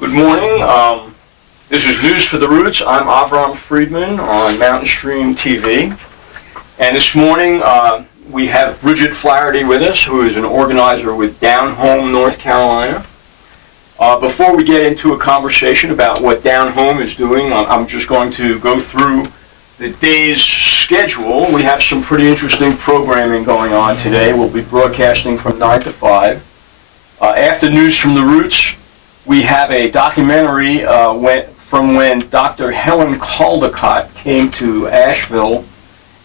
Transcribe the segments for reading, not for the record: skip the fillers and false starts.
Good morning. This is News for the Roots. I'm Avram Friedman on Mountain Stream TV. And this morning we have Brigid Flaherty with us, who is an organizer with Down Home, North Carolina. Before we get into a conversation about what Down Home is doing, I'm just going to go through the day's schedule. We have some pretty interesting programming going on today. We'll be broadcasting from 9 to 5. After News from the Roots, we have a documentary from when Dr. Helen Caldicott came to Asheville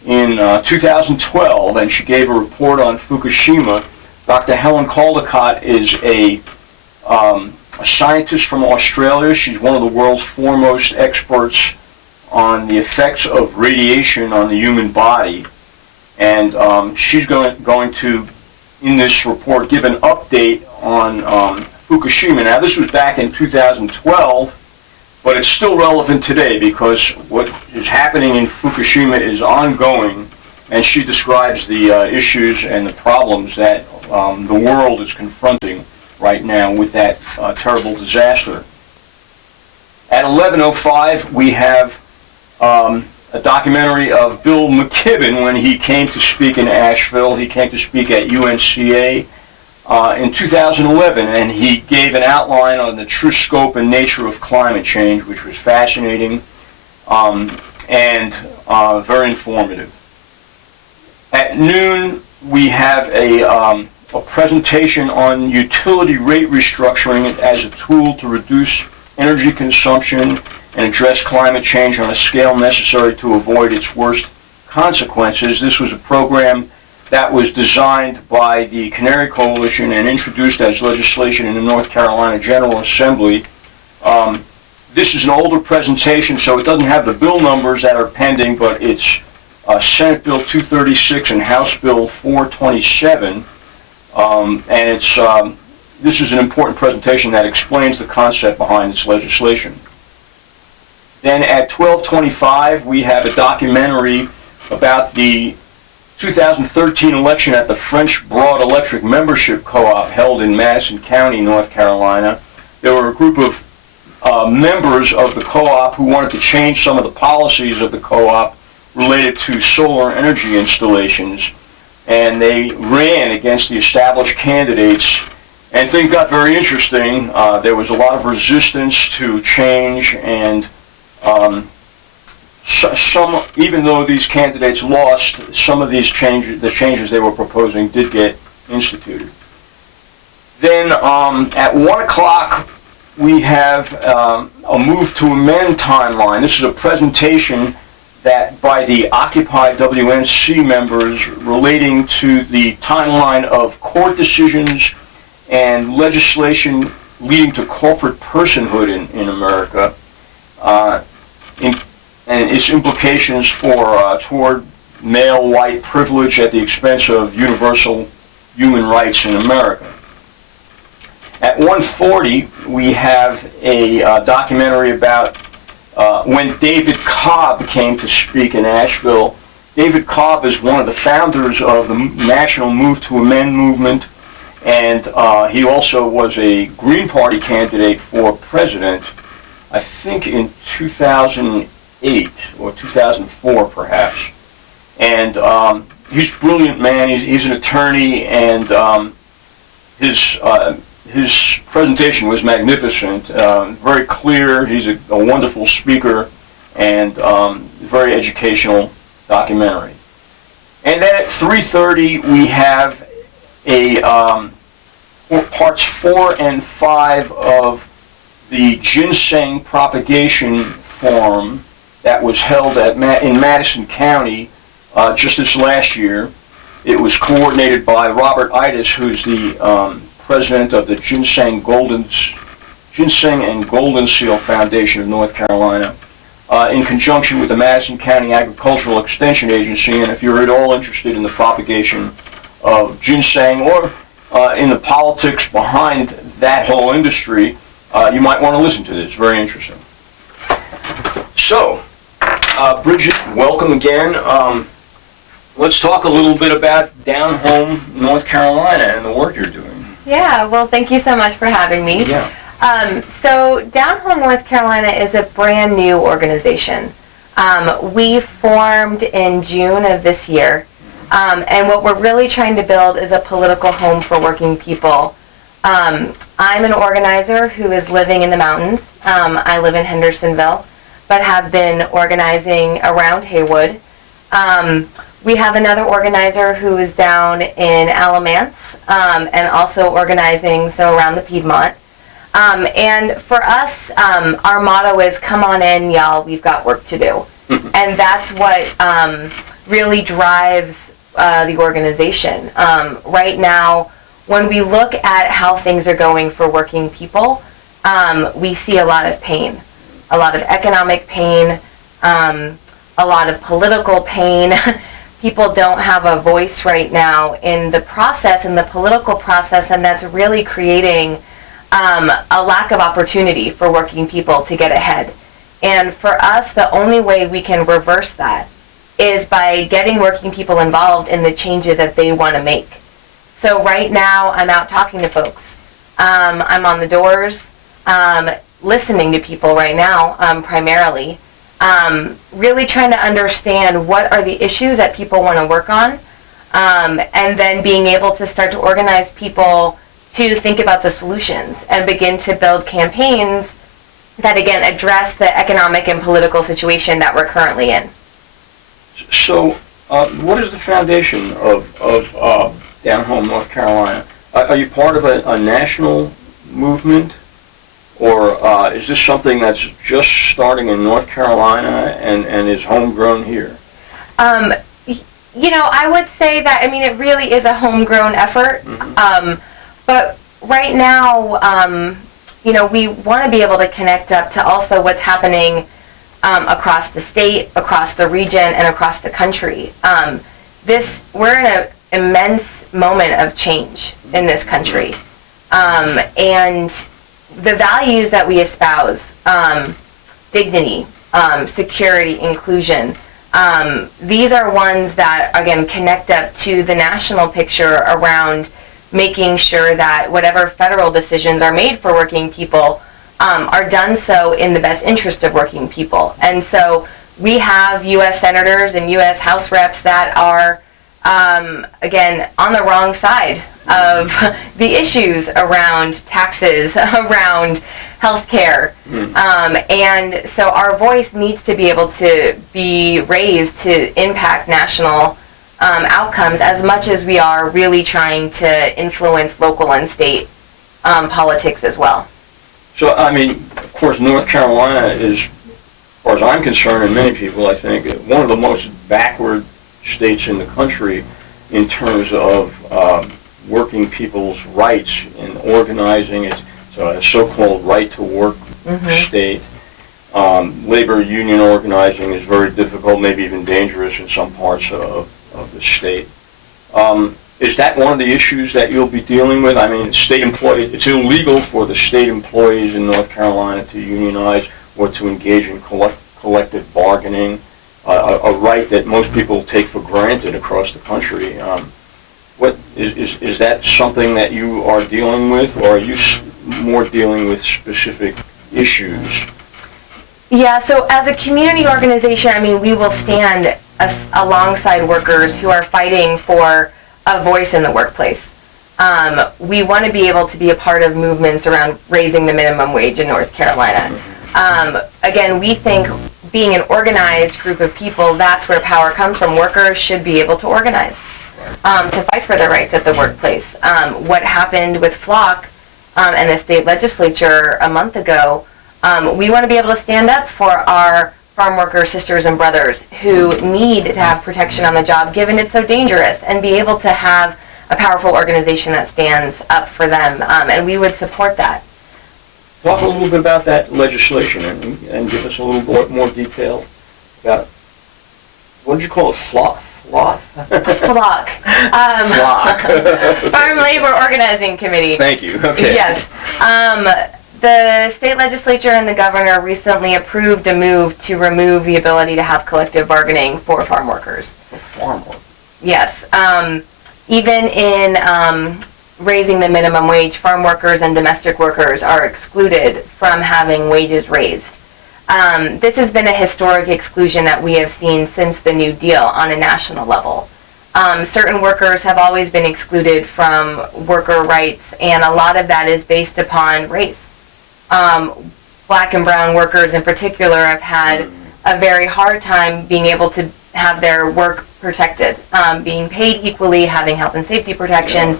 in 2012, and she gave a report on Fukushima. Dr. Helen Caldicott is a scientist from Australia. She's one of the world's foremost experts on the effects of radiation on the human body. And she's going to, in this report, give an update on Fukushima. Now, this was back in 2012, but it's still relevant today because what is happening in Fukushima is ongoing, and she describes the issues and the problems that the world is confronting right now with that terrible disaster. At 11:05, we have a documentary of Bill McKibben when he came to speak in Asheville. He came to speak at UNCA in 2011, and he gave an outline on the true scope and nature of climate change, which was fascinating and very informative. At noon, we have a presentation on utility rate restructuring as a tool to reduce energy consumption and address climate change on a scale necessary to avoid its worst consequences. This was a program that was designed by the Canary Coalition and introduced as legislation in the North Carolina General Assembly. This is an older presentation, so it doesn't have the bill numbers that are pending, but it's Senate Bill 236 and House Bill 427. And this is an important presentation that explains the concept behind this legislation. Then at 12:25, we have a documentary about the 2013 election at the French Broad Electric Membership Co-op held in Madison County, North Carolina. There were a group of members of the co-op who wanted to change some of the policies of the co-op related to solar energy installations, and they ran against the established candidates, and things got very interesting. There was a lot of resistance to change, and some, even though these candidates lost, some of these the changes they were proposing did get instituted. Then at 1 o'clock, we have a move to amend timeline. This is a presentation that by the Occupy WNC members relating to the timeline of court decisions and legislation leading to corporate personhood in America, and its implications toward male white privilege at the expense of universal human rights in America. At 1:40, we have a documentary about when David Cobb came to speak in Asheville. David Cobb is one of the founders of the National Move to Amend movement, and he also was a Green Party candidate for president, I think in 2008 or 2004 perhaps. And he's a brilliant man. He's an attorney, and his presentation was magnificent, very clear. He's a wonderful speaker, and very educational documentary. And then at 3:30 we have parts 4 and 5 of the ginseng propagation forum that was held in Madison County just this last year. It was coordinated by Robert Itis, who's the president of the Ginseng and Golden Seal Foundation of North Carolina, in conjunction with the Madison County Agricultural Extension Agency. And if you're at all interested in the propagation of ginseng or in the politics behind that whole industry, you might want to listen to this. Very interesting. So, Brigid, welcome again. Let's talk a little bit about Down Home, North Carolina, and the work you're doing. Yeah, well, thank you so much for having me. Yeah. So Down Home North Carolina is a brand new organization. We formed in June of this year, and what we're really trying to build is a political home for working people. I'm an organizer who is living in the mountains. I live in Hendersonville, but have been organizing around Haywood. We have another organizer who is down in Alamance, and also organizing around the Piedmont. And for us, our motto is, come on in, y'all, we've got work to do. And that's what really drives the organization. Right now, when we look at how things are going for working people, we see a lot of pain, a lot of economic pain, a lot of political pain. People don't have a voice right now in the process, in the political process, and that's really creating a lack of opportunity for working people to get ahead. And for us, the only way we can reverse that is by getting working people involved in the changes that they want to make. So right now, I'm out talking to folks. I'm on the doors, listening to people right now, primarily. Really trying to understand what are the issues that people want to work on, and then being able to start to organize people to think about the solutions and begin to build campaigns that, again, address the economic and political situation that we're currently in. So, what is the foundation of Down Home North Carolina? Are you part of a national movement, or is this something that's just starting in North Carolina and is homegrown here? I would say that, it really is a homegrown effort. But right now, we want to be able to connect up to also what's happening across the state, across the region, and across the country. We're in an immense moment of change in this country. And the values that we espouse, dignity, security, inclusion, these are ones that, again, connect up to the national picture around making sure that whatever federal decisions are made for working people are done so in the best interest of working people. And so we have U.S. senators and U.S. House reps that are, again, on the wrong side of the issues around taxes, around healthcare. And so our voice needs to be able to be raised to impact national outcomes as much as we are really trying to influence local and state politics as well. So, of course, North Carolina is, as far as I'm concerned, and many people, I think, one of the most backward states in the country in terms of working people's rights in organizing. It's a so-called right-to-work state. Labor union organizing is very difficult, maybe even dangerous in some parts of the state. Is that one of the issues that you'll be dealing with? State employees, it's illegal for the state employees in North Carolina to unionize or to engage in collective bargaining, a right that most people take for granted across the country. What is that something that you are dealing with, or are you more dealing with specific issues? Yeah, so as a community organization, we will stand alongside workers who are fighting for a voice in the workplace. We want to be able to be a part of movements around raising the minimum wage in North Carolina. Again, we think being an organized group of people, that's where power comes from. Workers should be able to organize to fight for their rights at the workplace. What happened with Flock and the state legislature a month ago, we want to be able to stand up for our farm worker sisters and brothers who need to have protection on the job, given it's so dangerous, and be able to have a powerful organization that stands up for them, and we would support that. Talk a little bit about that legislation and give us a little bit more detail about, what did you call it, Flock? Flock. Flock. Farm Labor Organizing Committee. Thank you. Okay. Yes. The state legislature and the governor recently approved a move to remove the ability to have collective bargaining for farm workers. For farm workers? Yes. Even in raising the minimum wage, farm workers and domestic workers are excluded from having wages raised. This has been a historic exclusion that we have seen since the New Deal on a national level. Certain workers have always been excluded from worker rights, and a lot of that is based upon race. Black and brown workers in particular have had a very hard time being able to have their work protected, being paid equally, having health and safety protections.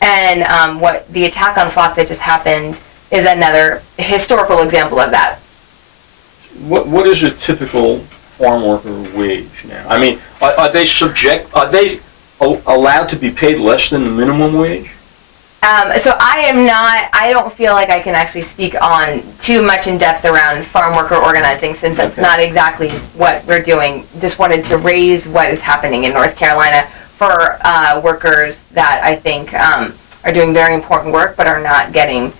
And what the attack on Flock that just happened is another historical example of that. What is a typical farm worker wage now? I mean, are they allowed to be paid less than the minimum wage? So I don't feel like I can actually speak on too much in depth around farm worker organizing, since that's not exactly what we're doing. Just wanted to raise what is happening in North Carolina for workers that I think are doing very important work but are not getting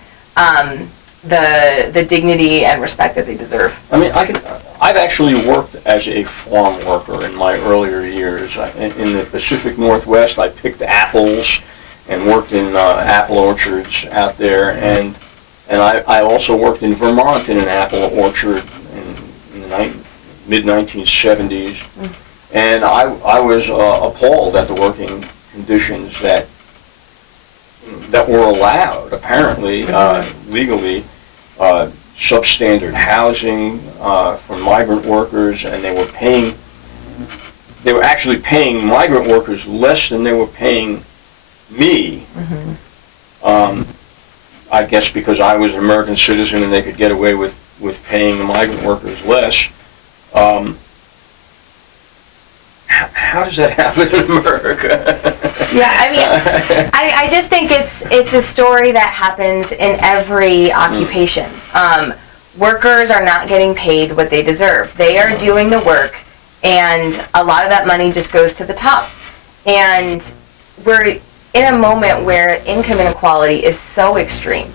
the dignity and respect that they deserve. I mean, I've actually worked as a farm worker in my earlier years. In the Pacific Northwest, I picked apples and worked in apple orchards out there, and I also worked in Vermont in an apple orchard in the mid-1970s. And I was appalled at the working conditions that were allowed, apparently, legally, substandard housing for migrant workers, and they were actually paying migrant workers less than they were paying me. I guess because I was an American citizen and they could get away with paying the migrant workers less. How does that happen in America? Yeah, I mean, I just think it's a story that happens in every occupation. Workers are not getting paid what they deserve. They are doing the work, and a lot of that money just goes to the top. And we're in a moment where income inequality is so extreme.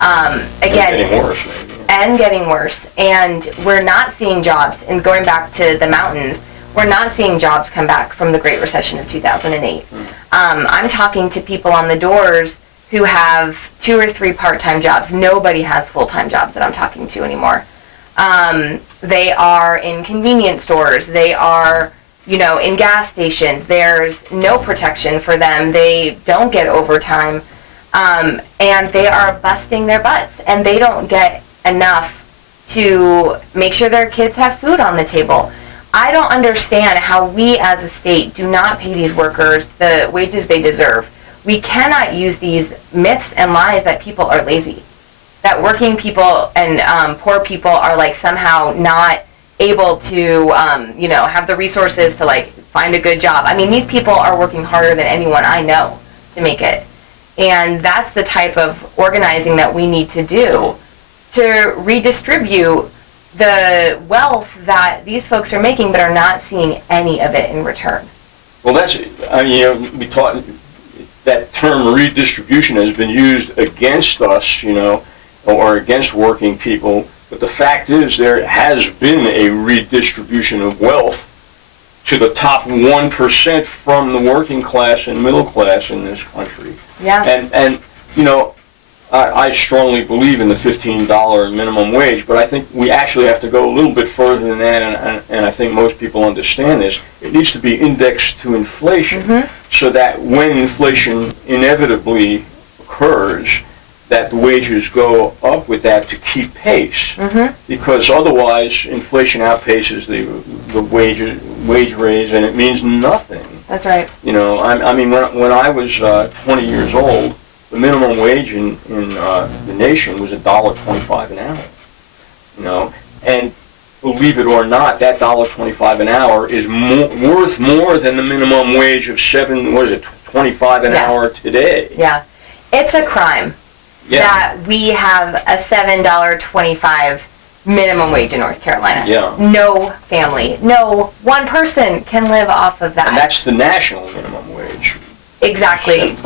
Again, getting worse, maybe. And getting worse. And we're not seeing jobs. And going back to the mountains, we're not seeing jobs come back from the Great Recession of 2008. I'm talking to people on the doors who have 2 or 3 part-time jobs. Nobody has full-time jobs that I'm talking to anymore. They are in convenience stores. They are, in gas stations. There's no protection for them. They don't get overtime. And they are busting their butts. And they don't get enough to make sure their kids have food on the table. I don't understand how we as a state do not pay these workers the wages they deserve. We cannot use these myths and lies that people are lazy, that working people and poor people are somehow not able to have the resources to find a good job. I mean, these people are working harder than anyone I know to make it. And that's the type of organizing that we need to do to redistribute the wealth that these folks are making but are not seeing any of it in return. Well, we taught that term redistribution has been used against us, or against working people, but the fact is there has been a redistribution of wealth to the top 1% from the working class and middle class in this country. Yeah. And I strongly believe in the $15 minimum wage, but I think we actually have to go a little bit further than that, and I think most people understand this. It needs to be indexed to inflation, so that when inflation inevitably occurs, that the wages go up with that to keep pace. Because otherwise, inflation outpaces the wage raise, and it means nothing. That's right. I mean, when I was 20 years old, the minimum wage in the nation was $1.25 an hour. And believe it or not, that $1.25 an hour is worth more than the minimum wage of $25 an hour today. Yeah, it's a crime that we have a $7.25 minimum wage in North Carolina. Yeah. No family, no one person can live off of that. And that's the national minimum wage. Exactly.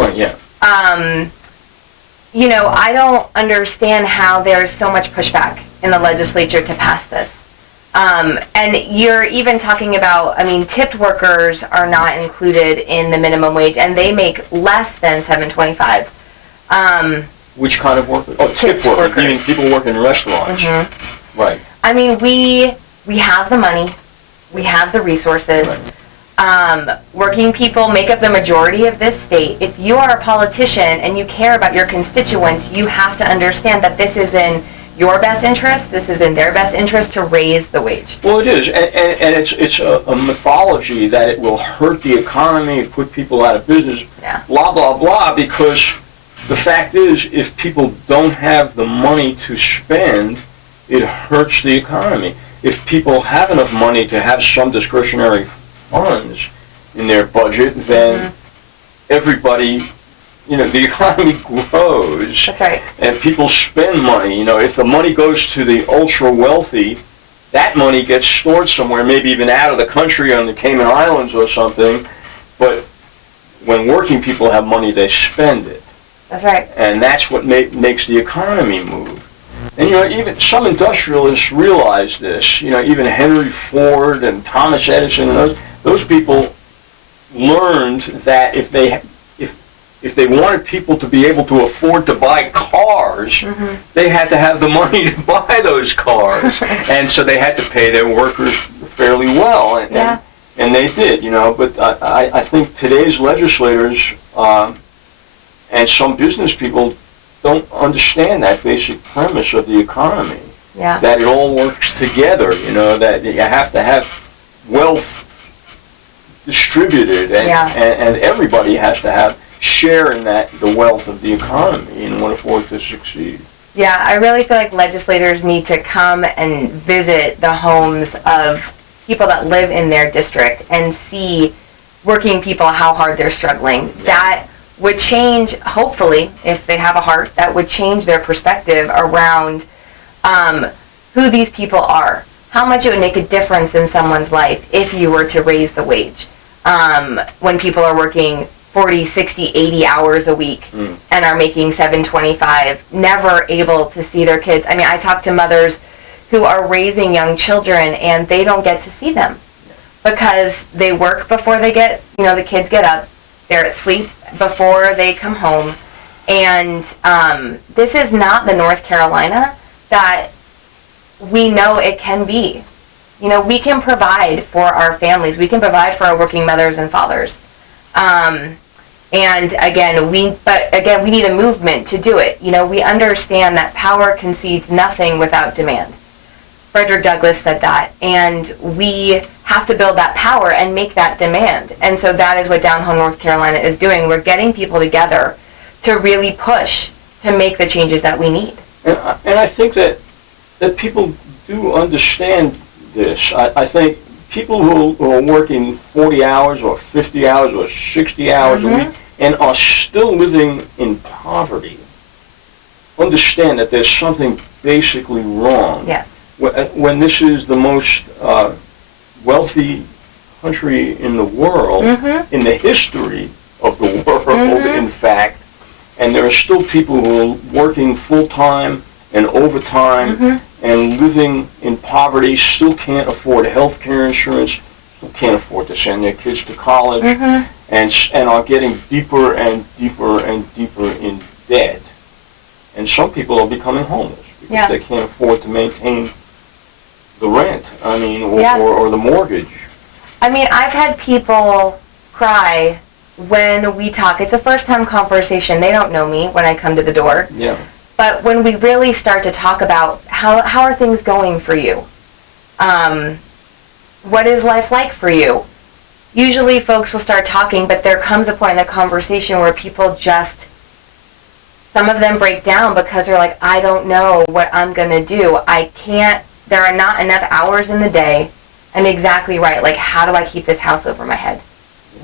I don't understand how there's so much pushback in the legislature to pass this. And you're even talking about, I mean, tipped workers are not included in the minimum wage, and they make less than $7.25. Which kind of workers? Oh, tip workers. You mean people work in restaurants. Mm-hmm. Right. I mean, we have the money, we have the resources. Right. Working people make up the majority of this state. If you are a politician and you care about your constituents, you have to understand that this is in your best interest, this is in their best interest to raise the wage. Well, it is, and it's a mythology that it will hurt the economy, put people out of business, blah, blah, blah, because the fact is, if people don't have the money to spend, it hurts the economy. If people have enough money to have some discretionary funds in their budget, then everybody, the economy grows. That's right. And people spend money. If the money goes to the ultra wealthy, that money gets stored somewhere, maybe even out of the country on the Cayman Islands or something. But when working people have money, they spend it. That's right. And that's what makes the economy move. And even some industrialists realize this. Even Henry Ford and Thomas Edison and those people learned that if they wanted people to be able to afford to buy cars, they had to have the money to buy those cars. And so they had to pay their workers fairly well. And they did, But I think today's legislators and some business people don't understand that basic premise of the economy. Yeah. That it all works together, that you have to have wealth distributed and everybody has to have share in the wealth of the economy in order for it to succeed. Yeah, I really feel like legislators need to come and visit the homes of people that live in their district and see working people how hard they're struggling. Yeah. That would change, hopefully, if they have a heart, that would change their perspective around who these people are. How much it would make a difference in someone's life if you were to raise the wage. When people are working 40, 60, 80 hours a week and are making $7.25, never able to see their kids. I mean, I talk to mothers who are raising young children and they don't get to see them because they work before they get, the kids get up. They're at sleep before they come home. And this is not the North Carolina that we know it can be. We can provide for our families. We can provide for our working mothers and fathers. And again, we need a movement to do it. We understand that power concedes nothing without demand. Frederick Douglass said that, and we have to build that power and make that demand. And so that is what Down Home North Carolina is doing. We're getting people together to really push to make the changes that we need. And I think that people do understand this. I think people who are working 40 hours or 50 hours or 60 hours a week and are still living in poverty understand that there's something basically wrong. Yes. When this is the most wealthy country in the world, in the history of the world, in fact, and there are still people who are working full-time and overtime and living in poverty, still can't afford health care insurance, still can't afford to send their kids to college, and are getting deeper and deeper and deeper in debt. And some people are becoming homeless because they can't afford to maintain the rent, or the mortgage. I mean, I've had people cry when we talk. It's a first-time conversation. They don't know me when I come to the door. Yeah. But when we really start to talk about how are things going for you? What is life like for you? Usually folks will start talking, but there comes a point in the conversation where people just, some of them break down because they're like, I don't know what I'm going to do. There are not enough hours in the day. And exactly right, like how do I keep this house over my head?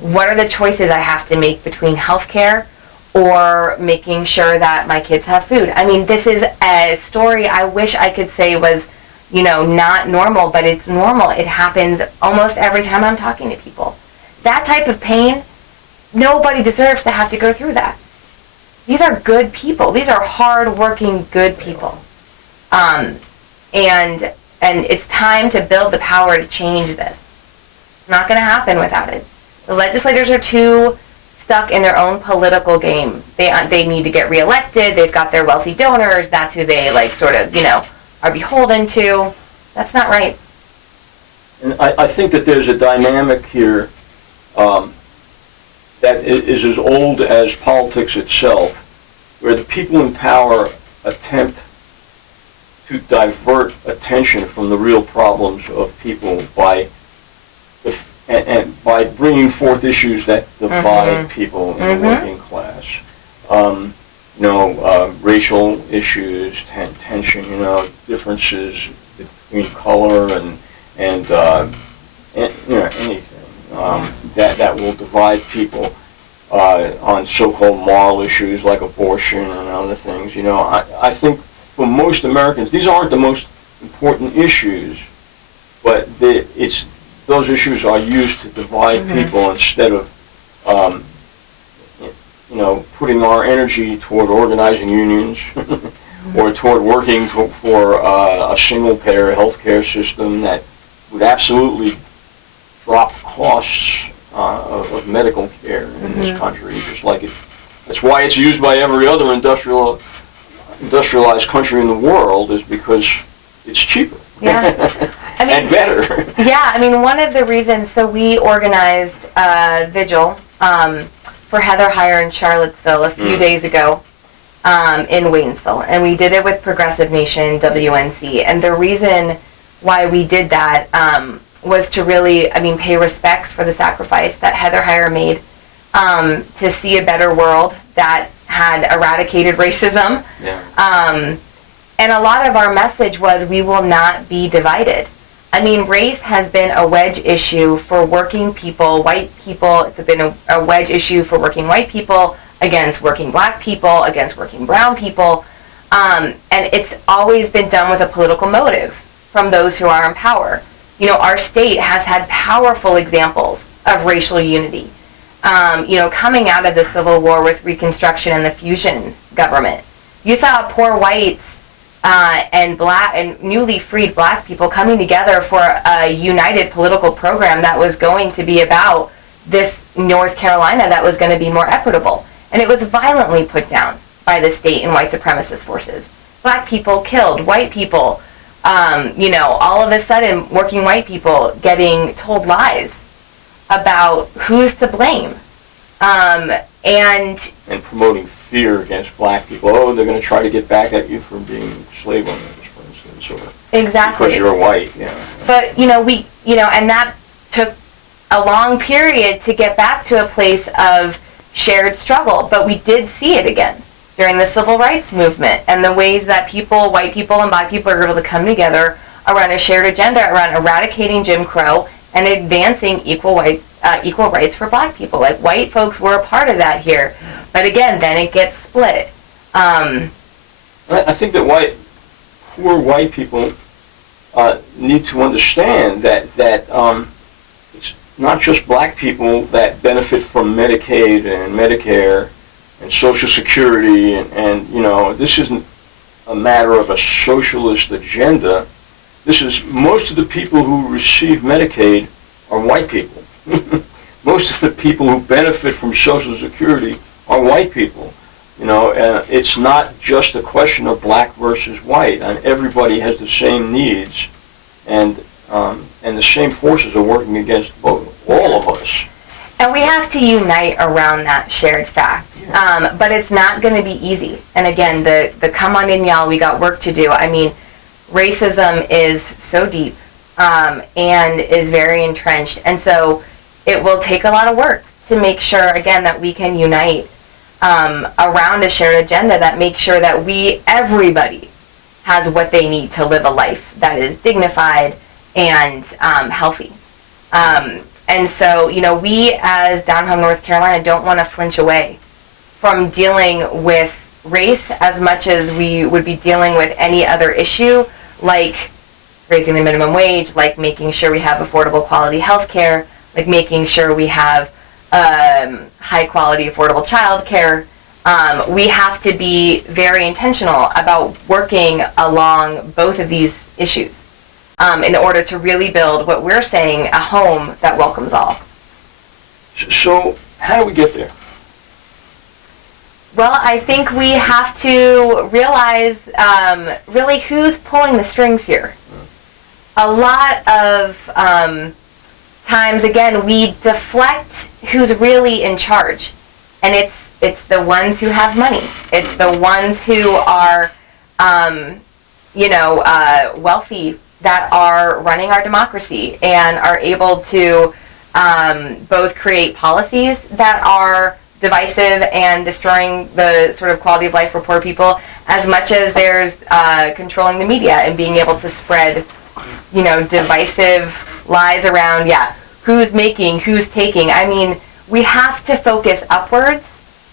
What are the choices I have to make between healthcare or making sure that my kids have food? I mean, this is a story I wish I could say was, not normal, but it's normal. It happens almost every time I'm talking to people. That type of pain, nobody deserves to have to go through that. These are good people. These are hard-working, good people. And And it's time to build the power to change this. It's not going to happen without it. The legislators are too stuck in their own political game. They need to get reelected. They've got their wealthy donors. That's who they are beholden to. That's not right. And I think that there's a dynamic here that is as old as politics itself, where the people in power attempt to divert attention from the real problems of people by bringing forth issues that divide people in the working class. Racial issues, tension, differences between color and anything that will divide people on so-called moral issues like abortion and other things. I think for most Americans, these aren't the most important issues, but those issues are used to divide people instead of putting our energy toward organizing unions or toward working for a single-payer healthcare system that would absolutely drop costs of medical care in this country, just like it. That's why it's used by every other industrialized country in the world, is because it's cheaper. Yeah. And better. Yeah, one of the reasons, so we organized a vigil for Heather Heyer in Charlottesville a few days ago in Waynesville, and we did it with Progressive Nation, WNC, and the reason why we did that was to really, pay respects for the sacrifice that Heather Heyer made to see a better world that had eradicated racism. Yeah. And a lot of our message was, we will not be divided. Race has been a wedge issue for working people, white people. It's been a wedge issue for working white people against working black people, against working brown people. And it's always been done with a political motive from those who are in power. Our state has had powerful examples of racial unity. Coming out of the Civil War with Reconstruction and the fusion government, you saw poor whites and black and newly freed black people coming together for a united political program that was going to be about this North Carolina that was going to be more equitable. And it was violently put down by the state and white supremacist forces. Black people killed, white people, all of a sudden working white people getting told lies about who's to blame. And promoting fear against black people. Oh, they're going to try to get back at you for being slave owners, for instance, or exactly because you're white. Yeah. But and that took a long period to get back to a place of shared struggle. But we did see it again during the civil rights movement, and the ways that people, white people and black people, are able to come together around a shared agenda around eradicating Jim Crow and advancing equal rights for black people. Like, white folks were a part of that here. But again, then it gets split. I think that poor white people need to understand that it's not just black people that benefit from Medicaid and Medicare and Social Security, and this isn't a matter of a socialist agenda. This is, most of the people who receive Medicaid are white people. Most of the people who benefit from Social Security are white people. And it's not just a question of black versus white. And everybody has the same needs, and the same forces are working against all of us. And we have to unite around that shared fact. But it's not going to be easy. And again, the come on in, y'all, we got work to do. Racism is so deep and is very entrenched. And so it will take a lot of work to make sure, again, that we can unite around a shared agenda that makes sure that everybody has what they need to live a life that is dignified and healthy. And so, we as Down Home North Carolina don't want to flinch away from dealing with race as much as we would be dealing with any other issue, like raising the minimum wage, like making sure we have affordable quality health care, like making sure we have high quality affordable child care. We have to be very intentional about working along both of these issues. in order to really build what we're saying, a home that welcomes all. So how do we get there? Well, I think we have to realize really who's pulling the strings here. A lot of times, again, we deflect who's really in charge, and it's the ones who have money. It's the ones who are, wealthy, that are running our democracy and are able to both create policies that are divisive and destroying the sort of quality of life for poor people, as much as there's controlling the media and being able to spread, divisive lies around, who's making, who's taking. I mean, we have to focus upwards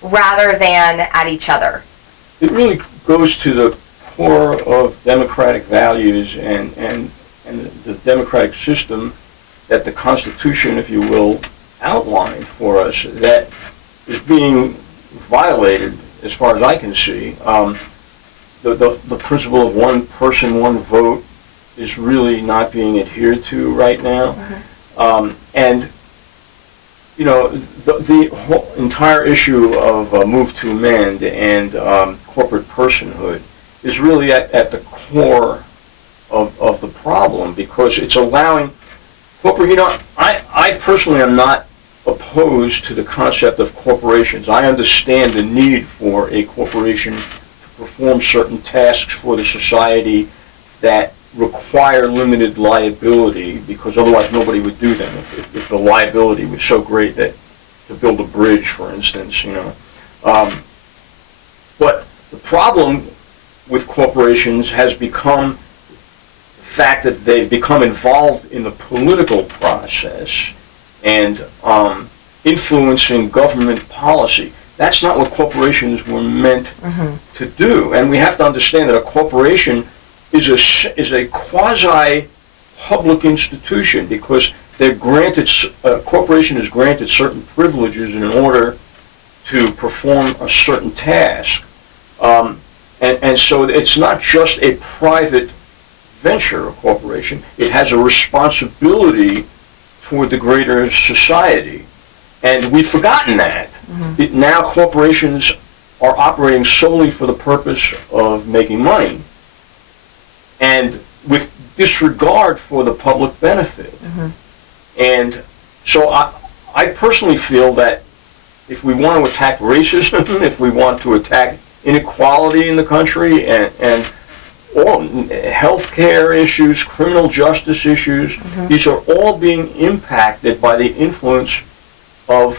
rather than at each other. It really goes to the core of democratic values and the democratic system that the Constitution, if you will, outlined for us, that is being violated as far as I can see. The principle of one person, one vote is really not being adhered to right now. And the whole entire issue of move to amend and corporate personhood is really at the core of the problem, because it's allowing corporate, I personally am not opposed to the concept of corporations. I understand the need for a corporation to perform certain tasks for the society that require limited liability, because otherwise nobody would do them if the liability was so great that to build a bridge, for instance, But the problem with corporations has become the fact that they've become involved in the political process and influencing government policy. That's not what corporations were meant to do. And we have to understand that a corporation is a quasi-public institution, because they're granted, a corporation is granted certain privileges in order to perform a certain task. And so it's not just a private venture, a corporation. It has a responsibility toward the greater society. And we've forgotten that. Now corporations are operating solely for the purpose of making money, and with disregard for the public benefit. And so I personally feel that if we want to attack racism, if we want to attack inequality in the country, and all healthcare issues, criminal justice issues, these are all being impacted by the influence of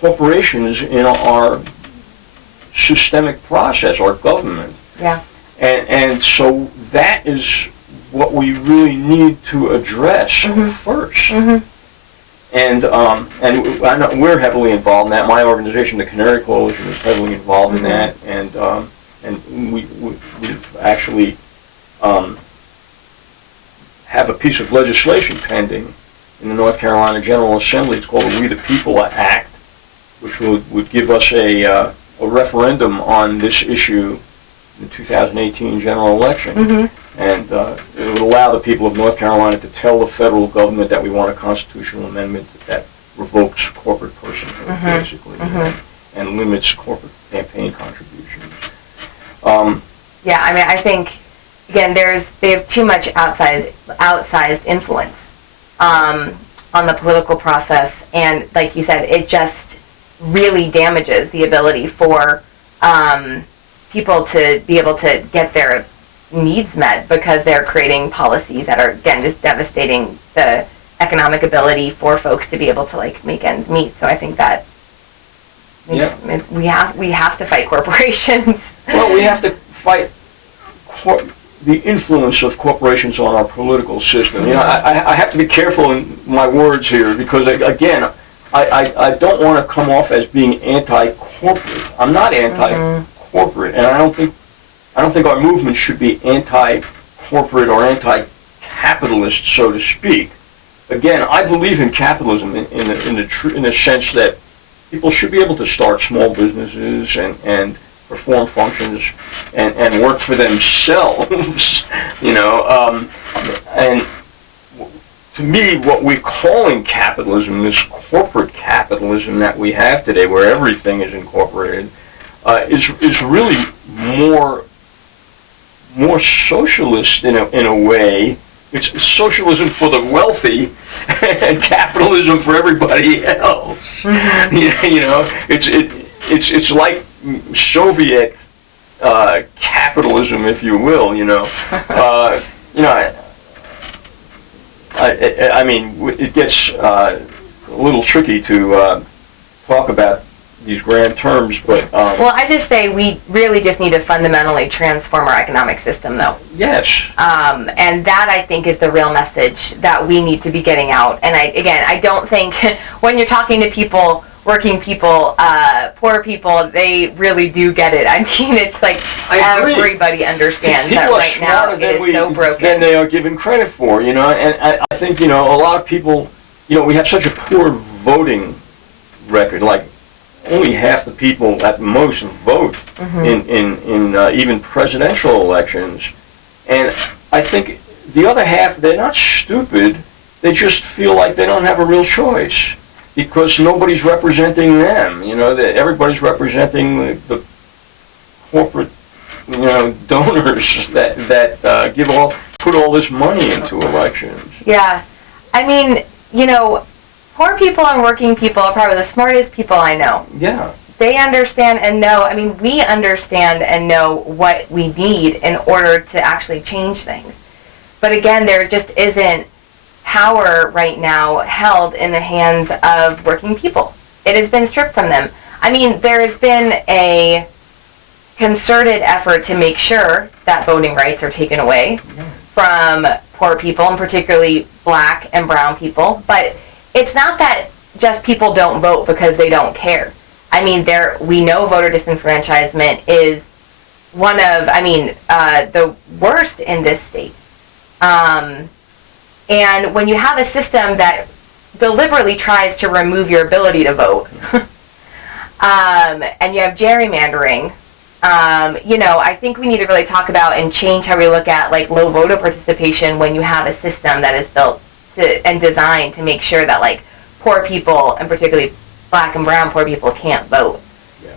corporations in our systemic process, our government. And so that is what we really need to address first. And I know we're heavily involved in that. My organization, the Canary Coalition, is heavily involved in that, and we've actually have a piece of legislation pending in the North Carolina General Assembly. It's called the We the People Act, which would give us a referendum on this issue in the 2018 general election. And it would allow the people of North Carolina to tell the federal government that we want a constitutional amendment that revokes corporate personhood, basically, and limits corporate campaign contributions. I think, again, they have too much outsized influence on the political process, and like you said, it just really damages the ability for people to be able to get their needs met, because they're creating policies that are, again, just devastating the economic ability for folks to be able to make ends meet. So I think that we have to fight corporations. Well, we have to fight the influence of corporations on our political system. I have to be careful in my words here, because again, I don't want to come off as being anti-corporate. I'm not anti-corporate, and I don't think our movement should be anti-corporate or anti-capitalist, so to speak. Again, I believe in capitalism in the sense that people should be able to start small businesses and perform functions and work for themselves, and to me, what we're calling capitalism, this corporate capitalism that we have today, where everything is incorporated, is really more socialist in a way. It's socialism for the wealthy and capitalism for everybody else. It's like Soviet capitalism, if you will. I mean, it gets a little tricky to talk about these grand terms, but... well, I just say we really just need to fundamentally transform our economic system, though. Yes. And that, I think, is the real message that we need to be getting out. And I don't think when you're talking to people, working people, poor people, they really do get it. I mean, it's like everybody understands that right now it is so broken. Than they are given credit for, And I think, a lot of people, we have such a poor voting record, like only half the people at most vote in even presidential elections. And I think the other half, they're not stupid, they just feel like they don't have a real choice because nobody's representing them. That everybody's representing the corporate, donors that put all this money into elections. Yeah. I mean, poor people and working people are probably the smartest people I know. Yeah. They understand and know, we understand and know what we need in order to actually change things. But again, there just isn't power right now held in the hands of working people. It has been stripped from them. There has been a concerted effort to make sure that voting rights are taken away from poor people, and particularly black and brown people, but it's not that just people don't vote because they don't care. We know voter disenfranchisement is one of, the worst in this state. And when you have a system that deliberately tries to remove your ability to vote, and you have gerrymandering, I think we need to really talk about and change how we look at low voter participation when you have a system that is built and designed to make sure that poor people, and particularly black and brown poor people, can't vote. Yeah.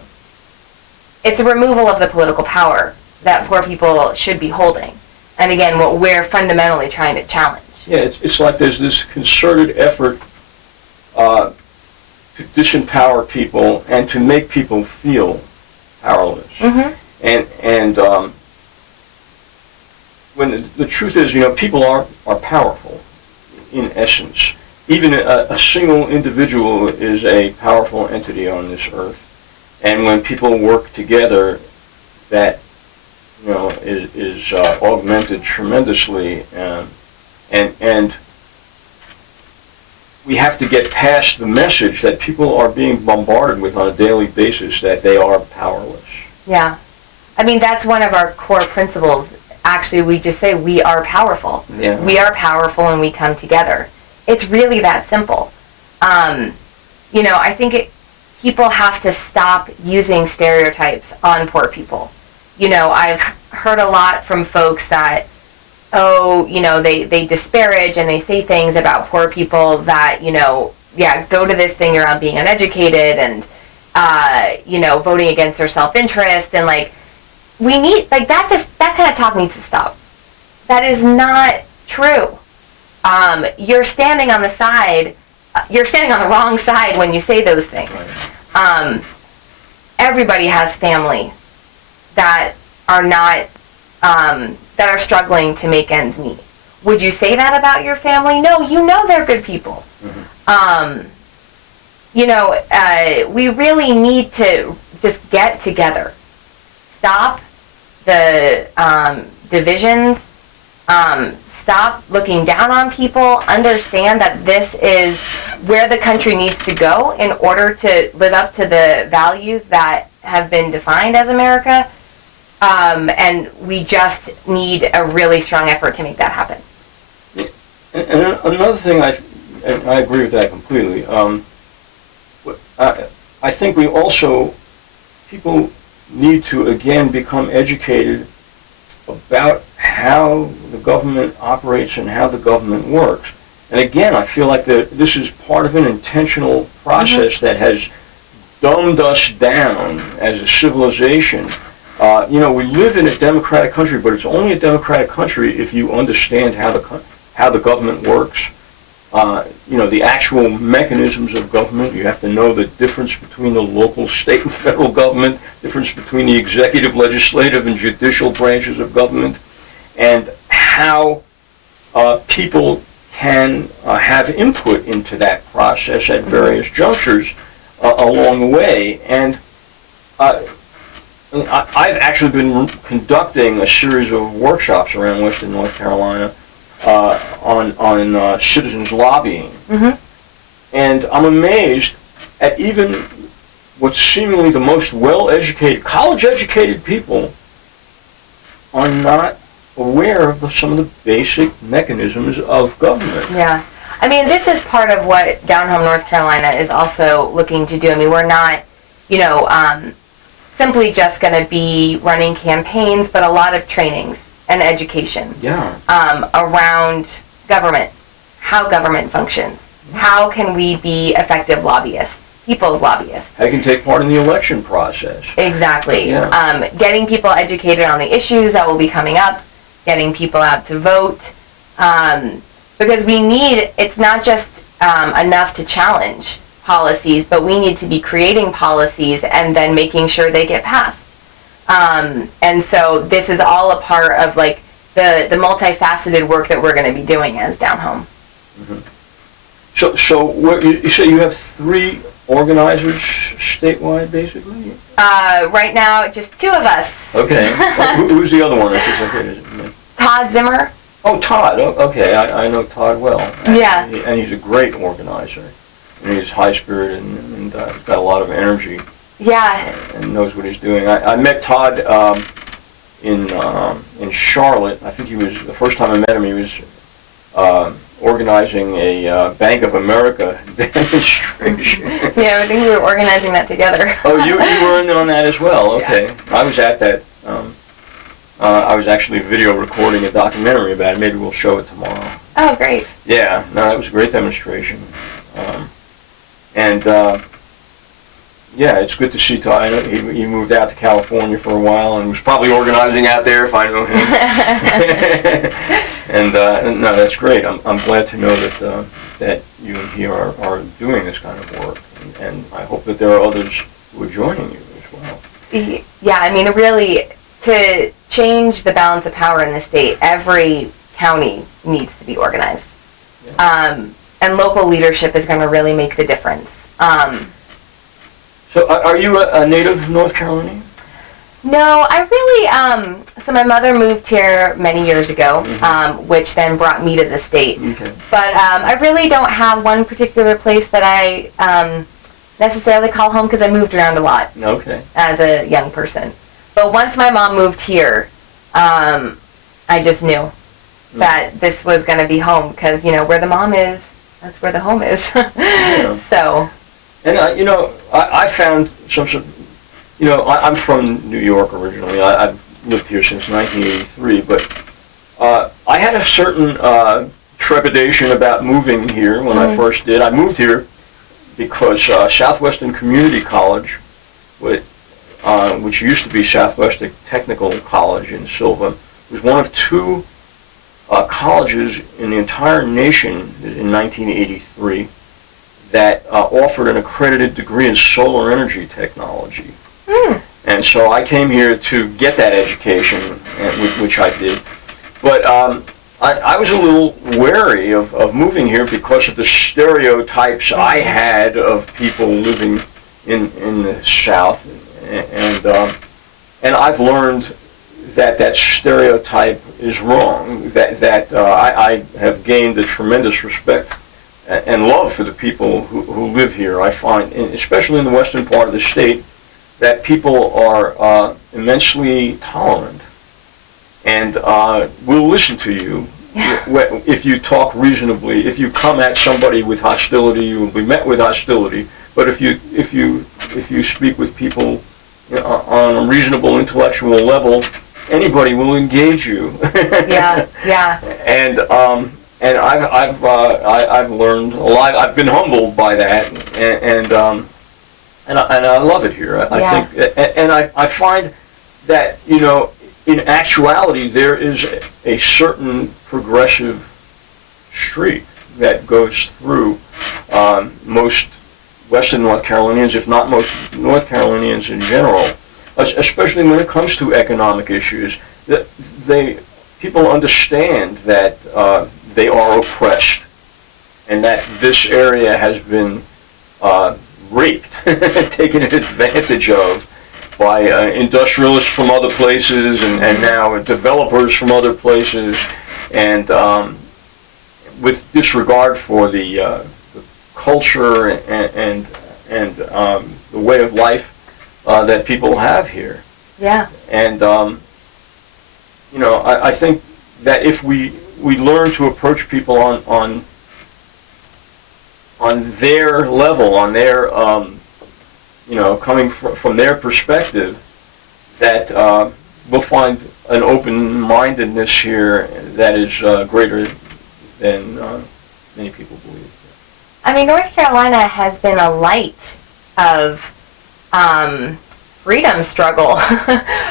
It's a removal of the political power that poor people should be holding. And again, what we're fundamentally trying to challenge. Yeah, it's like there's this concerted effort to disempower people and to make people feel powerless. Mm-hmm. And when the truth is, people are powerful. In essence, even a single individual is a powerful entity on this earth, and when people work together, that is augmented tremendously, and we have to get past the message that people are being bombarded with on a daily basis that they are powerless. Yeah, that's one of our core principles. Actually, we just say we are powerful. Yeah. We are powerful and we come together. It's really that simple. I think people have to stop using stereotypes on poor people. I've heard a lot from folks that, they disparage and they say things about poor people that, go to this thing around being uneducated and, voting against their self-interest and we need, that kind of talk needs to stop. That is not true. You're standing on the wrong side when you say those things. Everybody has family that are not, that are struggling to make ends meet. Would you say that about your family? No, they're good people. Mm-hmm. We really need to just get together. Stop the divisions. Stop looking down on people. Understand that this is where the country needs to go in order to live up to the values that have been defined as America. And we just need a really strong effort to make that happen. And another thing, I agree with that completely. I think we also, people need to, again, become educated about how the government operates and how the government works. And again, I feel like this is part of an intentional process that has dumbed us down as a civilization. We live in a democratic country, but it's only a democratic country if you understand how the government works. The actual mechanisms of government. You have to know the difference between the local, state, and federal government, difference between the executive, legislative, and judicial branches of government, and how people can have input into that process at various junctures along the way. And I've actually been conducting a series of workshops around Western North Carolina on citizens lobbying. And I'm amazed at even what's seemingly the most well-educated, college-educated people are not aware of some of the basic mechanisms of government. Yeah. I mean, this is part of what Down Home North Carolina is also looking to do. I mean, we're not, simply just going to be running campaigns, but a lot of trainings and education around government, how government functions. How can we be effective lobbyists, people's lobbyists? They can take part in the election process. Exactly. Yeah. Getting people educated on the issues that will be coming up, getting people out to vote, because it's not just enough to challenge policies, but we need to be creating policies and then making sure they get passed. And so this is all a part of like the multifaceted work that we're going to be doing as Down Home. So what you say you have 3 organizers statewide, basically? Right now, just 2 of us. Okay. Who's the other one? If it's okay. Todd Zimmer. Oh, Todd. Okay, I know Todd well. Yeah. And he's a great organizer. And he's high-spirited and he's got a lot of energy. Yeah. And knows what he's doing. I met Todd in Charlotte. I think he was, the first time I met him, he was organizing a Bank of America demonstration. Yeah, I think we were organizing that together. Oh, you were in on that as well? Okay. Yeah. I was at that. I was actually video recording a documentary about it. Maybe we'll show it tomorrow. Oh, great. Yeah, no, that was a great demonstration. Yeah, it's good to see Todd. I know he moved out to California for a while and was probably organizing out there, if I know him. And no, that's great. I'm glad to know that you and he are doing this kind of work, and I hope that there are others who are joining you as well. Yeah, I mean, really, to change the balance of power in the state, every county needs to be organized. Yeah. And local leadership is going to really make the difference. So are you a native North Carolinian? No, I really, so my mother moved here many years ago, which then brought me to the state. Okay. But I really don't have one particular place that I necessarily call home because I moved around a lot as a young person. But once my mom moved here, I just knew that this was going to be home because, where the mom is, that's where the home is. Yeah. So. And, I found I'm from New York originally. I've lived here since 1983, but I had a certain trepidation about moving here when I first did. I moved here because Southwestern Community College, which used to be Southwestern Technical College in Silva, was one of 2 colleges in the entire nation in 1983 that offered an accredited degree in solar energy technology. And so I came here to get that education, which I did. But I was a little wary of moving here because of the stereotypes I had of people living in the South. And I've learned that stereotype is wrong, that I have gained a tremendous respect and love for the people who live here. I find, especially in the western part of the state, that people are immensely tolerant and will listen to you if you talk reasonably. If you come at somebody with hostility, you will be met with hostility. But if you speak with people on a reasonable intellectual level, anybody will engage you. Yeah, yeah. And I've learned a lot. I've been humbled by that, and I love it here. I think, and I find that, you know, in actuality, there is a certain progressive streak that goes through most Western North Carolinians, if not most North Carolinians in general, especially when it comes to economic issues. People understand that they are oppressed, and that this area has been raped, taken advantage of by industrialists from other places, and now developers from other places, and with disregard for the culture and the way of life that people have here. Yeah. And you know, I think that if we learn to approach people on their level, on their you know, coming from their perspective, that we'll find an open-mindedness here that is greater than many people believe. I mean, North Carolina has been a light of freedom struggle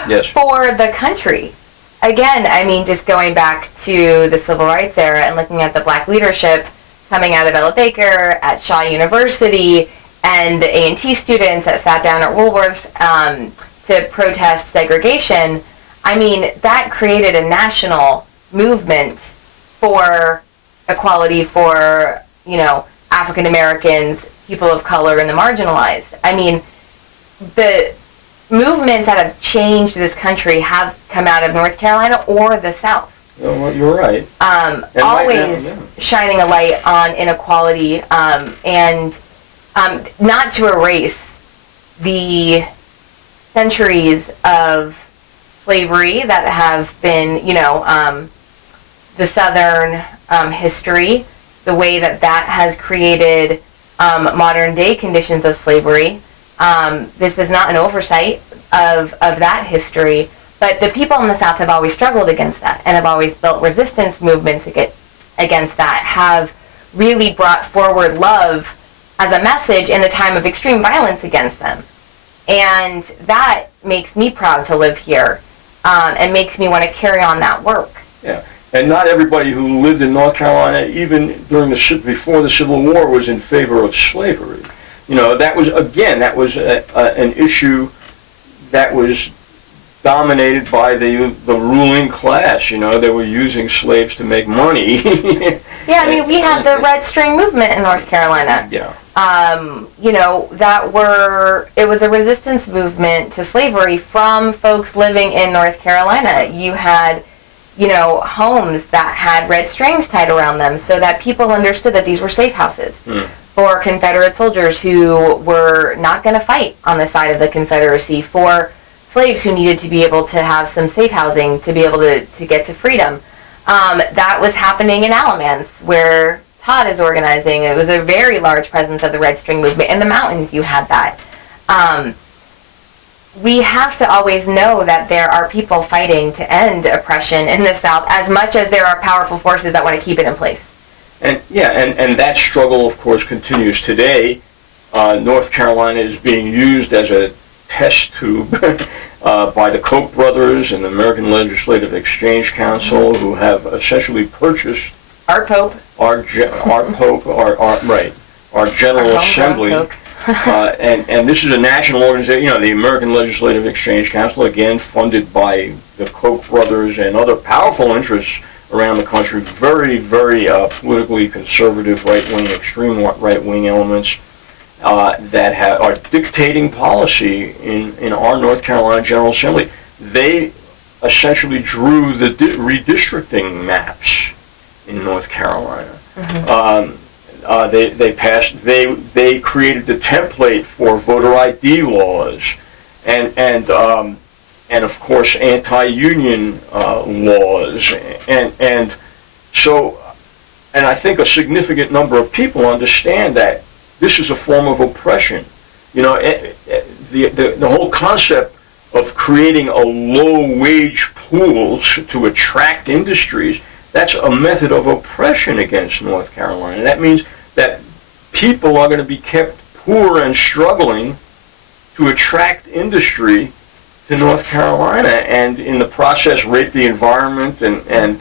Yes. for the country. Again, I mean, just going back to the Civil Rights era and looking at the black leadership coming out of Ella Baker at Shaw University, and the A&T students that sat down at Woolworth's to protest segregation. I mean, that created a national movement for equality for, you know, African Americans, people of color, and the marginalized. I mean, the movements that have changed this country have come out of North Carolina or the South. Well, you're right. Always shining a light on inequality, and not to erase the centuries of slavery that have been, you know, the Southern history, the way that that has created modern day conditions of slavery. This is not an oversight of that history, but the people in the South have always struggled against that and have always built resistance movements against that, have really brought forward love as a message in a time of extreme violence against them. And that makes me proud to live here, and makes me want to carry on that work. Yeah, and not everybody who lived in North Carolina, even before the Civil War, was in favor of slavery. You know, that was an issue that was dominated by the ruling class. You know, they were using slaves to make money. Yeah, I mean, we had the Red String movement in North Carolina. Yeah. You know, it was a resistance movement to slavery from folks living in North Carolina. You had, you know, homes that had red strings tied around them so that people understood that these were safe houses for Confederate soldiers who were not going to fight on the side of the Confederacy, for slaves who needed to be able to have some safe housing to be able to get to freedom. That was happening in Alamance, where Todd is organizing. It was a very large presence of the Red String movement. In the mountains, you had that. We have to always know that there are people fighting to end oppression in the South as much as there are powerful forces that want to keep it in place. And yeah, and that struggle, of course, continues today. North Carolina is being used as a test tube by the Koch brothers and the American Legislative Exchange Council, who have essentially purchased Our Pope. our General Assembly. And this is a national organization, you know, the American Legislative Exchange Council, again funded by the Koch brothers and other powerful interests around the country, very, very politically conservative, right-wing, extreme right-wing elements that are dictating policy in our North Carolina General Assembly. They essentially drew the redistricting maps in North Carolina. They created the template for voter ID laws, and of course anti-union laws, and so I think a significant number of people understand that this is a form of oppression. The whole concept of creating a low-wage pool to attract industries, that's a method of oppression against North Carolina. That means that people are going to be kept poor and struggling to attract industry to North Carolina, and in the process rape the environment and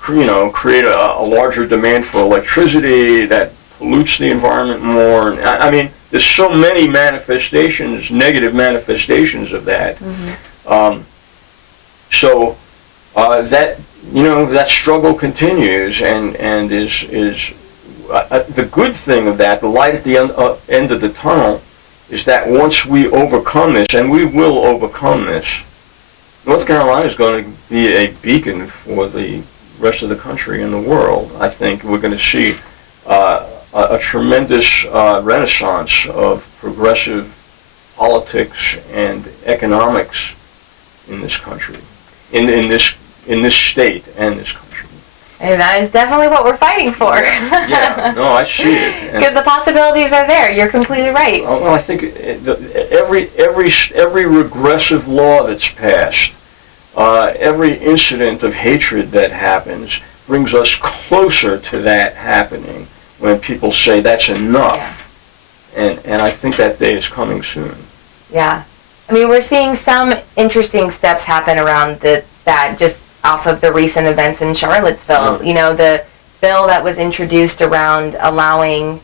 create a larger demand for electricity that pollutes the environment more. And I mean, there's so many manifestations, negative manifestations of that. That struggle continues, and is the good thing of that. The light at the end of the tunnel is that once we overcome this, and we will overcome this, North Carolina is going to be a beacon for the rest of the country and the world. I think we're going to see a tremendous renaissance of progressive politics and economics in this country, in this state and this country. And that is definitely what we're fighting for. Yeah, no, I see it. Because the possibilities are there. You're completely right. Well, I think every regressive law that's passed, every incident of hatred that happens brings us closer to that happening when people say that's enough. Yeah. And I think that day is coming soon. Yeah. I mean, we're seeing some interesting steps happen around that just off of the recent events in Charlottesville. The bill that was introduced around allowing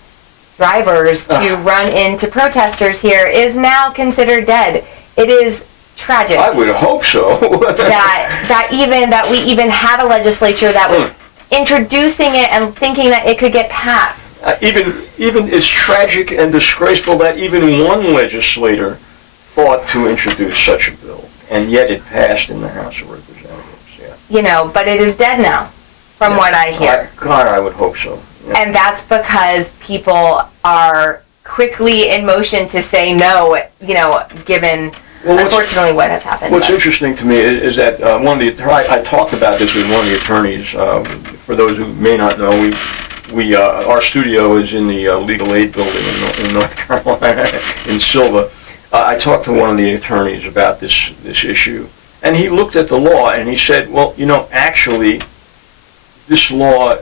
drivers to run into protesters here is now considered dead. It is tragic. I would hope so. that we even had a legislature that was introducing it and thinking that it could get passed. Even it's tragic and disgraceful that even one legislator fought to introduce such a bill, and yet it passed in the House of Representatives. But it is dead now, from what I hear. God, I would hope so. Yeah. And that's because people are quickly in motion to say no, given, unfortunately, what has happened. What's interesting to me is that I talked about this with one of the attorneys. For those who may not know, our studio is in the Legal Aid Building in North Carolina, in Silva. I talked to one of the attorneys about this issue. And he looked at the law and he said, well, actually, this law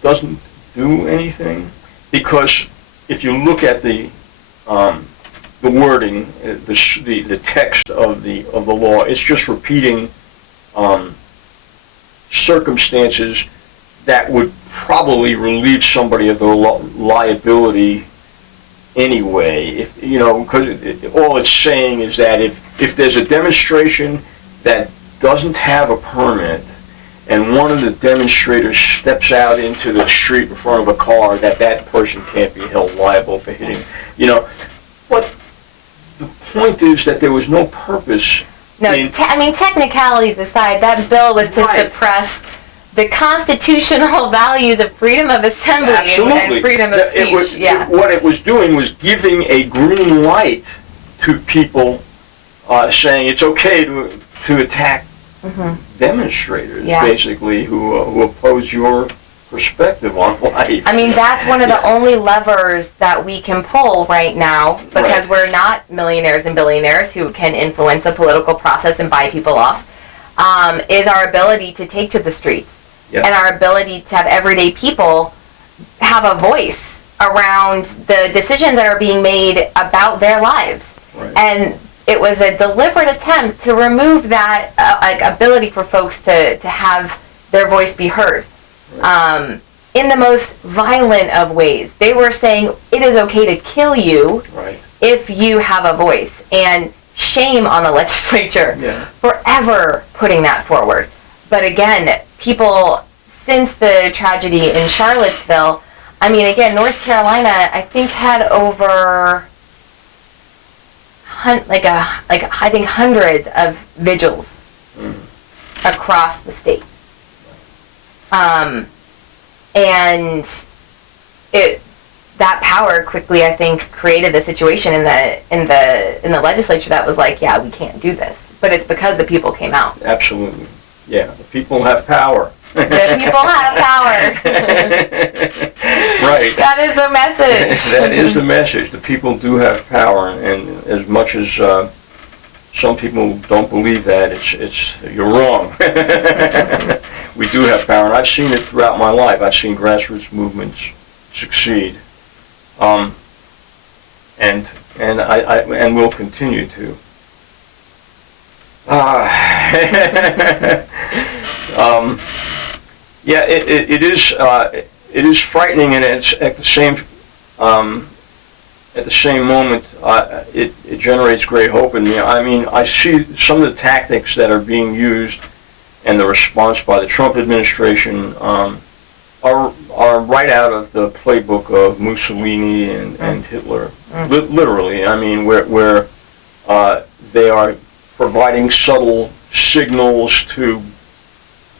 doesn't do anything, because if you look at the wording, the text of the law, it's just repeating circumstances that would probably relieve somebody of their liability anyway. Because all it's saying is that if there's a demonstration that doesn't have a permit, and one of the demonstrators steps out into the street in front of a car, that person can't be held liable for hitting. But the point is that there was no purpose. No, technicalities aside, that bill was to suppress the constitutional values of freedom of assembly and freedom of speech. What it was doing was giving a green light to people, saying it's okay to attack demonstrators, basically, who oppose your perspective on life. I mean, that's one of the only levers that we can pull right now, because we're not millionaires and billionaires who can influence the political process and buy people off, is our ability to take to the streets. And our ability to have everyday people have a voice around the decisions that are being made about their lives. And it was a deliberate attempt to remove that ability for folks to have their voice be heard. In the most violent of ways. They were saying it is okay to kill you if you have a voice. And shame on the legislature for ever putting that forward. But again, people, since the tragedy in Charlottesville, North Carolina, I think, had over hundreds of vigils across the state. And that power quickly, I think, created the situation in the legislature that was like, we can't do this. But it's because the people came out. Absolutely. Yeah, the people have power. The people have power. Right. right. That is the message. That is the message. The people do have power, and as much as some people don't believe that, you're wrong. We do have power, and I've seen it throughout my life. I've seen grassroots movements succeed, and will continue to. Yeah, it is frightening, and it's at the same moment it generates great hope in me. I mean, I see some of the tactics that are being used and the response by the Trump administration are right out of the playbook of Mussolini and Hitler. Literally, I mean, where they are providing subtle signals to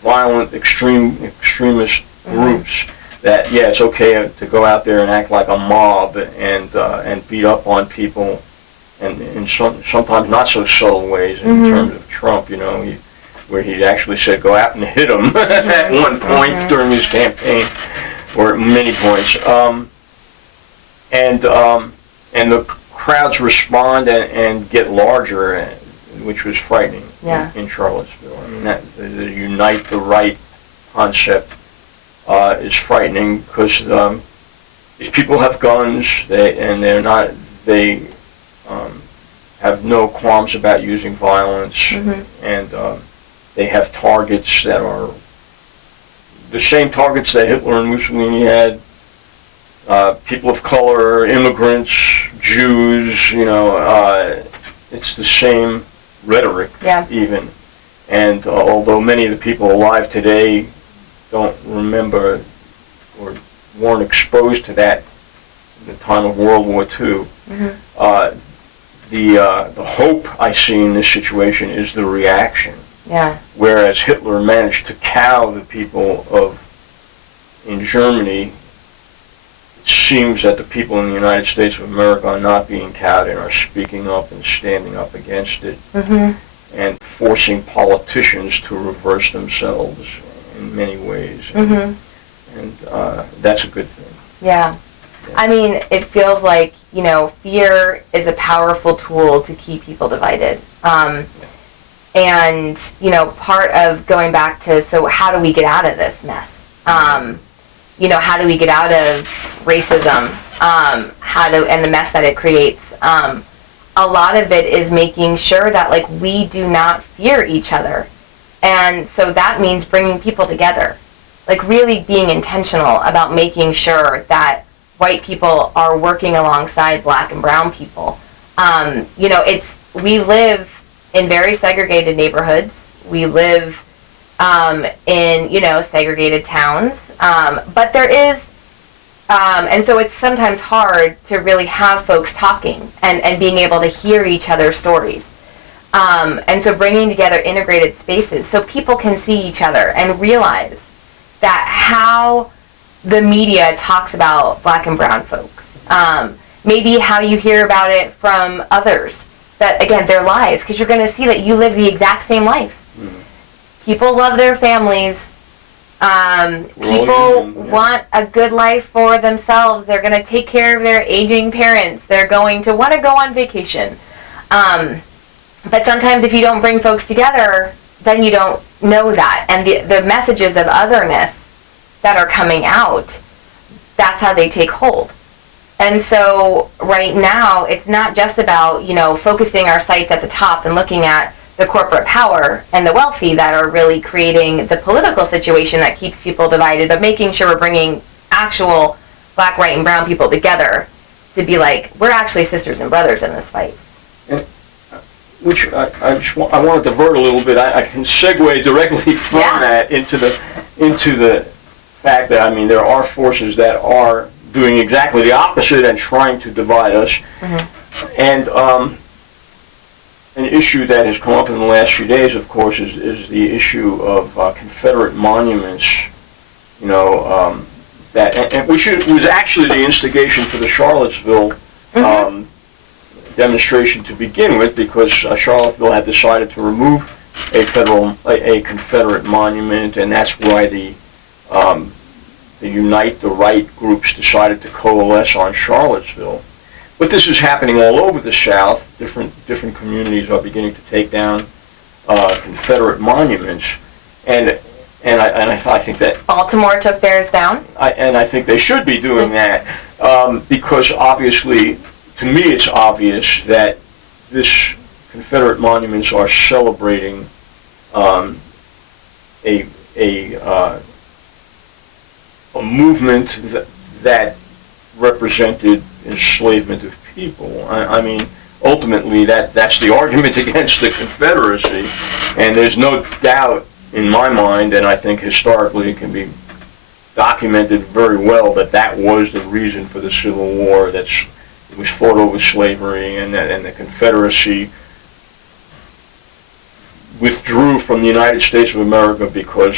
violent extremist groups that it's okay to go out there and act like a mob and beat up on people, and in sometimes not so subtle ways. In terms of Trump, where he actually said go out and hit him at one point during his campaign, or at many points, and the crowds respond and get larger, which was frightening in Charlottesville. I mean, the unite the right concept is frightening, because these people have guns, they have no qualms about using violence, and they have targets that are the same targets that Hitler and Mussolini had. People of color, immigrants, Jews, it's the same rhetoric, even. And although many of the people alive today don't remember or weren't exposed to that in the time of World War II, the hope I see in this situation is the reaction. Yeah. Whereas Hitler managed to cow the people in Germany, it seems that the people in the United States of America are not being cowed and are speaking up and standing up against it, and forcing politicians to reverse themselves in many ways. And that's a good thing. Yeah. I mean, it feels like, fear is a powerful tool to keep people divided. And, part of going back to, so how do we get out of this mess? How do we get out of racism? And the mess that it creates? A lot of it is making sure that, we do not fear each other. And so that means bringing people together. Really being intentional about making sure that white people are working alongside black and brown people. We live in very segregated neighborhoods. We live in, segregated towns. But there is, and so it's sometimes hard to really have folks talking and being able to hear each other's stories. And so bringing together integrated spaces so people can see each other and realize that how the media talks about black and brown folks, maybe how you hear about it from others, that, again, they're lies, because you're going to see that you live the exact same life. People love their families. People want a good life for themselves. They're going to take care of their aging parents. They're going to want to go on vacation. But sometimes if you don't bring folks together, then you don't know that. And the messages of otherness that are coming out, that's how they take hold. And so right now, it's not just about, focusing our sights at the top and looking at the corporate power and the wealthy that are really creating the political situation that keeps people divided, but making sure we're bringing actual black, white, and brown people together to be we're actually sisters and brothers in this fight. Which I want to divert a little bit. I can segue directly from that into the fact that, there are forces that are doing exactly the opposite and trying to divide us. And an issue that has come up in the last few days, of course, is the issue of Confederate monuments. Which was actually the instigation for the Charlottesville demonstration to begin with, because Charlottesville had decided to remove a Confederate monument, and that's why the Unite the Right groups decided to coalesce on Charlottesville. But this is happening all over the South. Different communities are beginning to take down Confederate monuments, and I think that Baltimore took theirs down. I think they should be doing that because obviously, to me, it's obvious that this Confederate monuments are celebrating a movement that represented enslavement of people. I mean, ultimately, that's the argument against the Confederacy, and there's no doubt in my mind, and I think historically it can be documented very well, that was the reason for the Civil War. It was fought over slavery, and the Confederacy withdrew from the United States of America because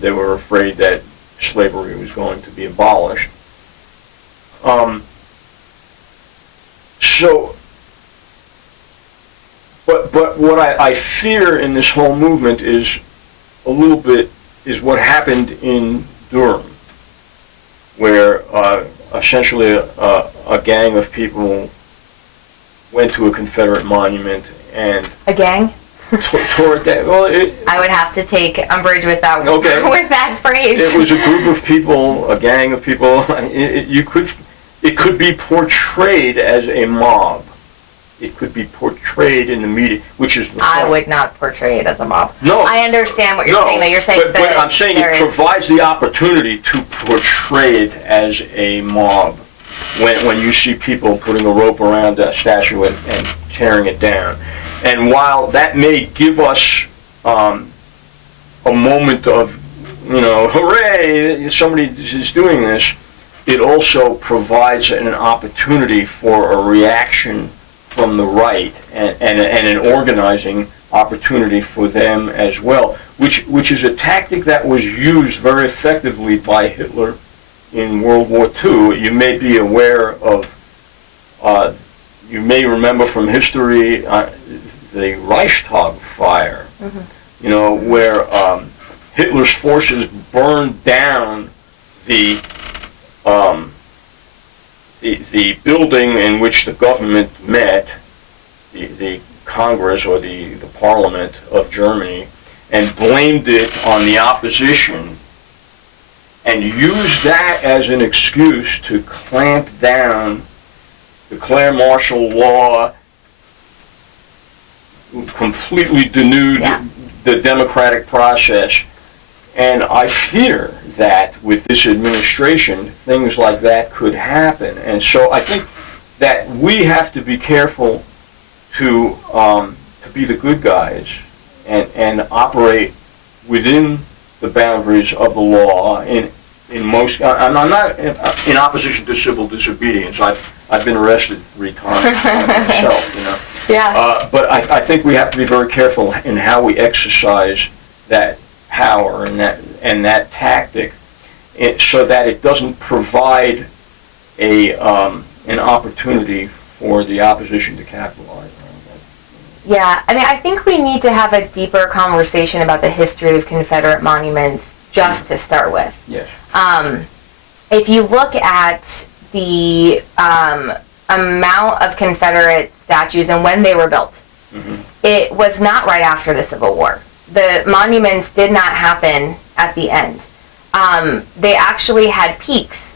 they were afraid that slavery was going to be abolished. But what I fear in this whole movement is what happened in Durham, where essentially a gang of people went to a Confederate monument and A gang? tore it down. Well, I would have to take umbrage with that Okay. with that phrase. it was a group of people, a gang of people. It could be portrayed as a mob. It could be portrayed in the media, which is the I point. would not portray it as a mob. No. I understand what you're saying, though. You're saying but I'm saying it provides the opportunity to portray it as a mob when you see people putting a rope around a statue and tearing it down. And while that may give us a moment of, hooray, somebody is doing this, it also provides an opportunity for a reaction from the right and an organizing opportunity for them as well, which is a tactic that was used very effectively by Hitler in World War II. You may be aware of, you may remember from history the Reichstag fire, where Hitler's forces burned down the building in which the government met, the Congress or the Parliament of Germany, and blamed it on the opposition, and used that as an excuse to clamp down, declare martial law, completely denude the democratic process. And I fear that with this administration, things like that could happen. And so I think that we have to be careful to be the good guys and operate within the boundaries of the law. In most, I'm not in opposition to civil disobedience. I've been arrested 3 times myself, Yeah. But I think we have to be very careful in how we exercise that power and that tactic, so that it doesn't provide an opportunity for the opposition to capitalize on that. Yeah, I mean, I think we need to have a deeper conversation about the history of Confederate monuments just to start with. Yes. If you look at the amount of Confederate statues and when they were built, it was not right after the Civil War. The monuments did not happen at the end. They actually had peaks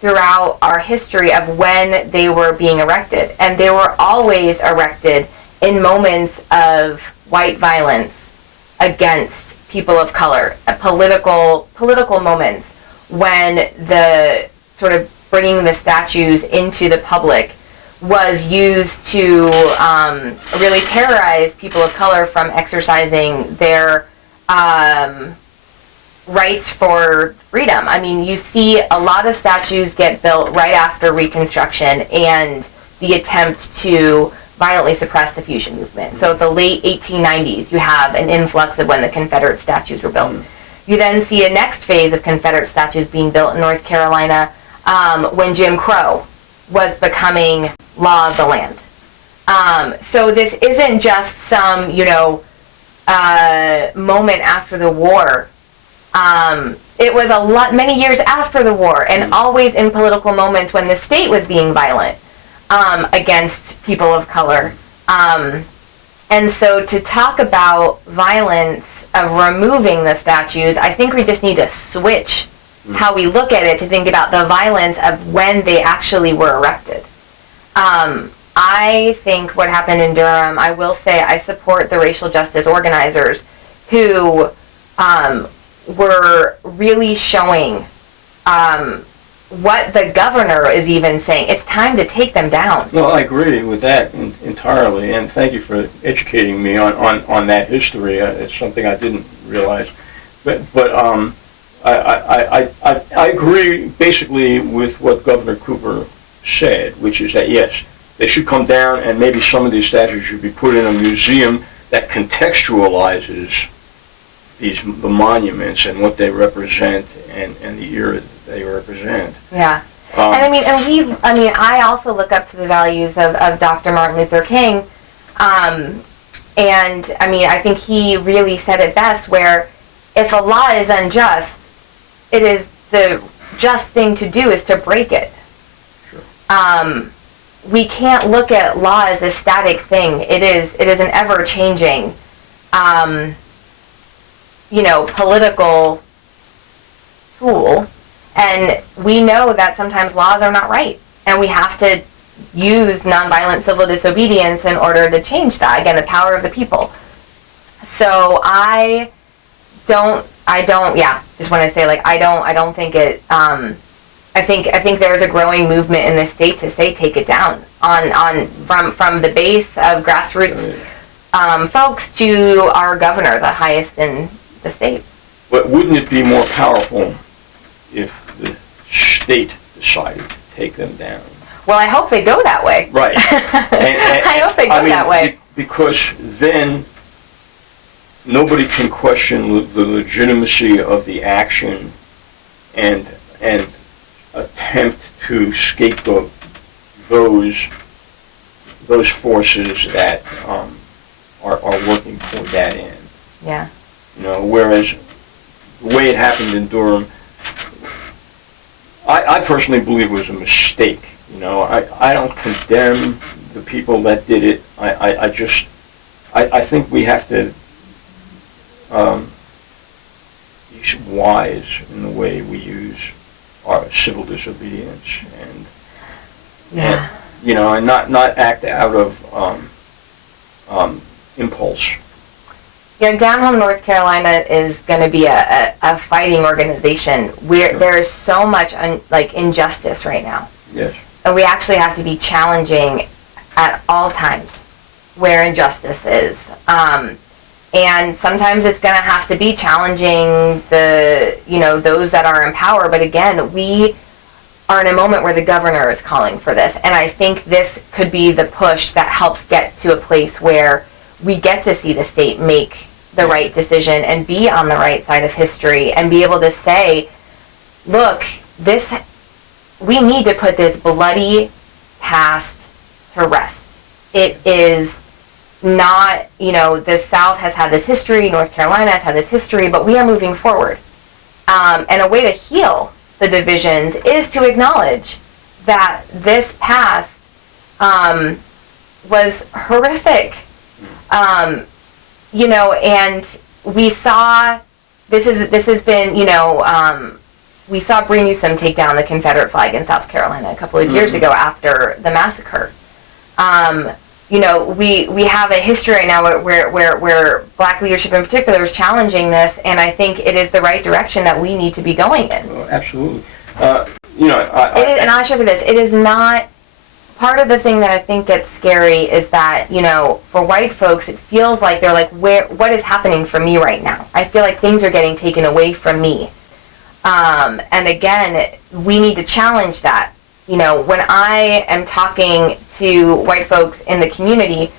throughout our history of when they were being erected, and they were always erected in moments of white violence against people of color, political moments when the sort of bringing the statues into the public was used to really terrorize people of color from exercising their rights for freedom. I mean, you see a lot of statues get built right after Reconstruction and the attempt to violently suppress the fusion movement. So the late 1890s, you have an influx of when the Confederate statues were built. You then see a next phase of Confederate statues being built in North Carolina when Jim Crow was becoming law of the land. So this isn't just some, moment after the war. it was many years after the war, and always in political moments when the state was being violent against people of color. And so to talk about violence of removing the statues, I think we just need to switch how we look at it to think about the violence of when they actually were erected. I think what happened in Durham, I will say I support the racial justice organizers who were really showing what the governor is even saying. It's time to take them down. Well, I agree with that entirely, and thank you for educating me on that history. It's something I didn't realize. But I agree basically with what Governor Cooper said, which is that, yes, they should come down, and maybe some of these statues should be put in a museum that contextualizes the monuments and what they represent and the era that they represent. Yeah. I also look up to the values of Dr. Martin Luther King. I think he really said it best, where if a law is unjust, it is the just thing to do is to break it. Sure. We can't look at law as a static thing. It is an ever-changing, political tool. And we know that sometimes laws are not right. And we have to use nonviolent civil disobedience in order to change that. Again, the power of the people. So I don't think it, I think there's a growing movement in the state to say take it down from the base of grassroots folks to our governor, the highest in the state. But wouldn't it be more powerful if the state decided to take them down? Well, I hope they go that way. Right. I hope they go that way. Because then nobody can question the legitimacy of the action and attempt to scapegoat those forces that are working toward that end. Yeah. Whereas the way it happened in Durham, I personally believe was a mistake. I don't condemn the people that did it. I think we have to be wise in the way we use our civil disobedience and not act out of impulse. Down home North Carolina is going to be a fighting organization. There is so much injustice right now. Yes. And we actually have to be challenging at all times where injustice is. And sometimes it's going to have to be challenging those that are in power. But again, we are in a moment where the governor is calling for this. And I think this could be the push that helps get to a place where we get to see the state make the right decision and be on the right side of history and be able to say, look, we need to put this bloody past to rest. It is not, the South has had this history, North Carolina has had this history, but we are moving forward. And a way to heal the divisions is to acknowledge that this past was horrific. And we saw, this has been, we saw Bree Newsom take down the Confederate flag in South Carolina a couple of years ago after the massacre. We have a history right now where black leadership in particular is challenging this, and I think it is the right direction that we need to be going in. Well, absolutely. And I'll share this. It is not, part of the thing that I think gets scary is that, for white folks, it feels like they're like, what is happening for me right now? I feel like things are getting taken away from me. And again, we need to challenge that. When I am talking to white folks in the community,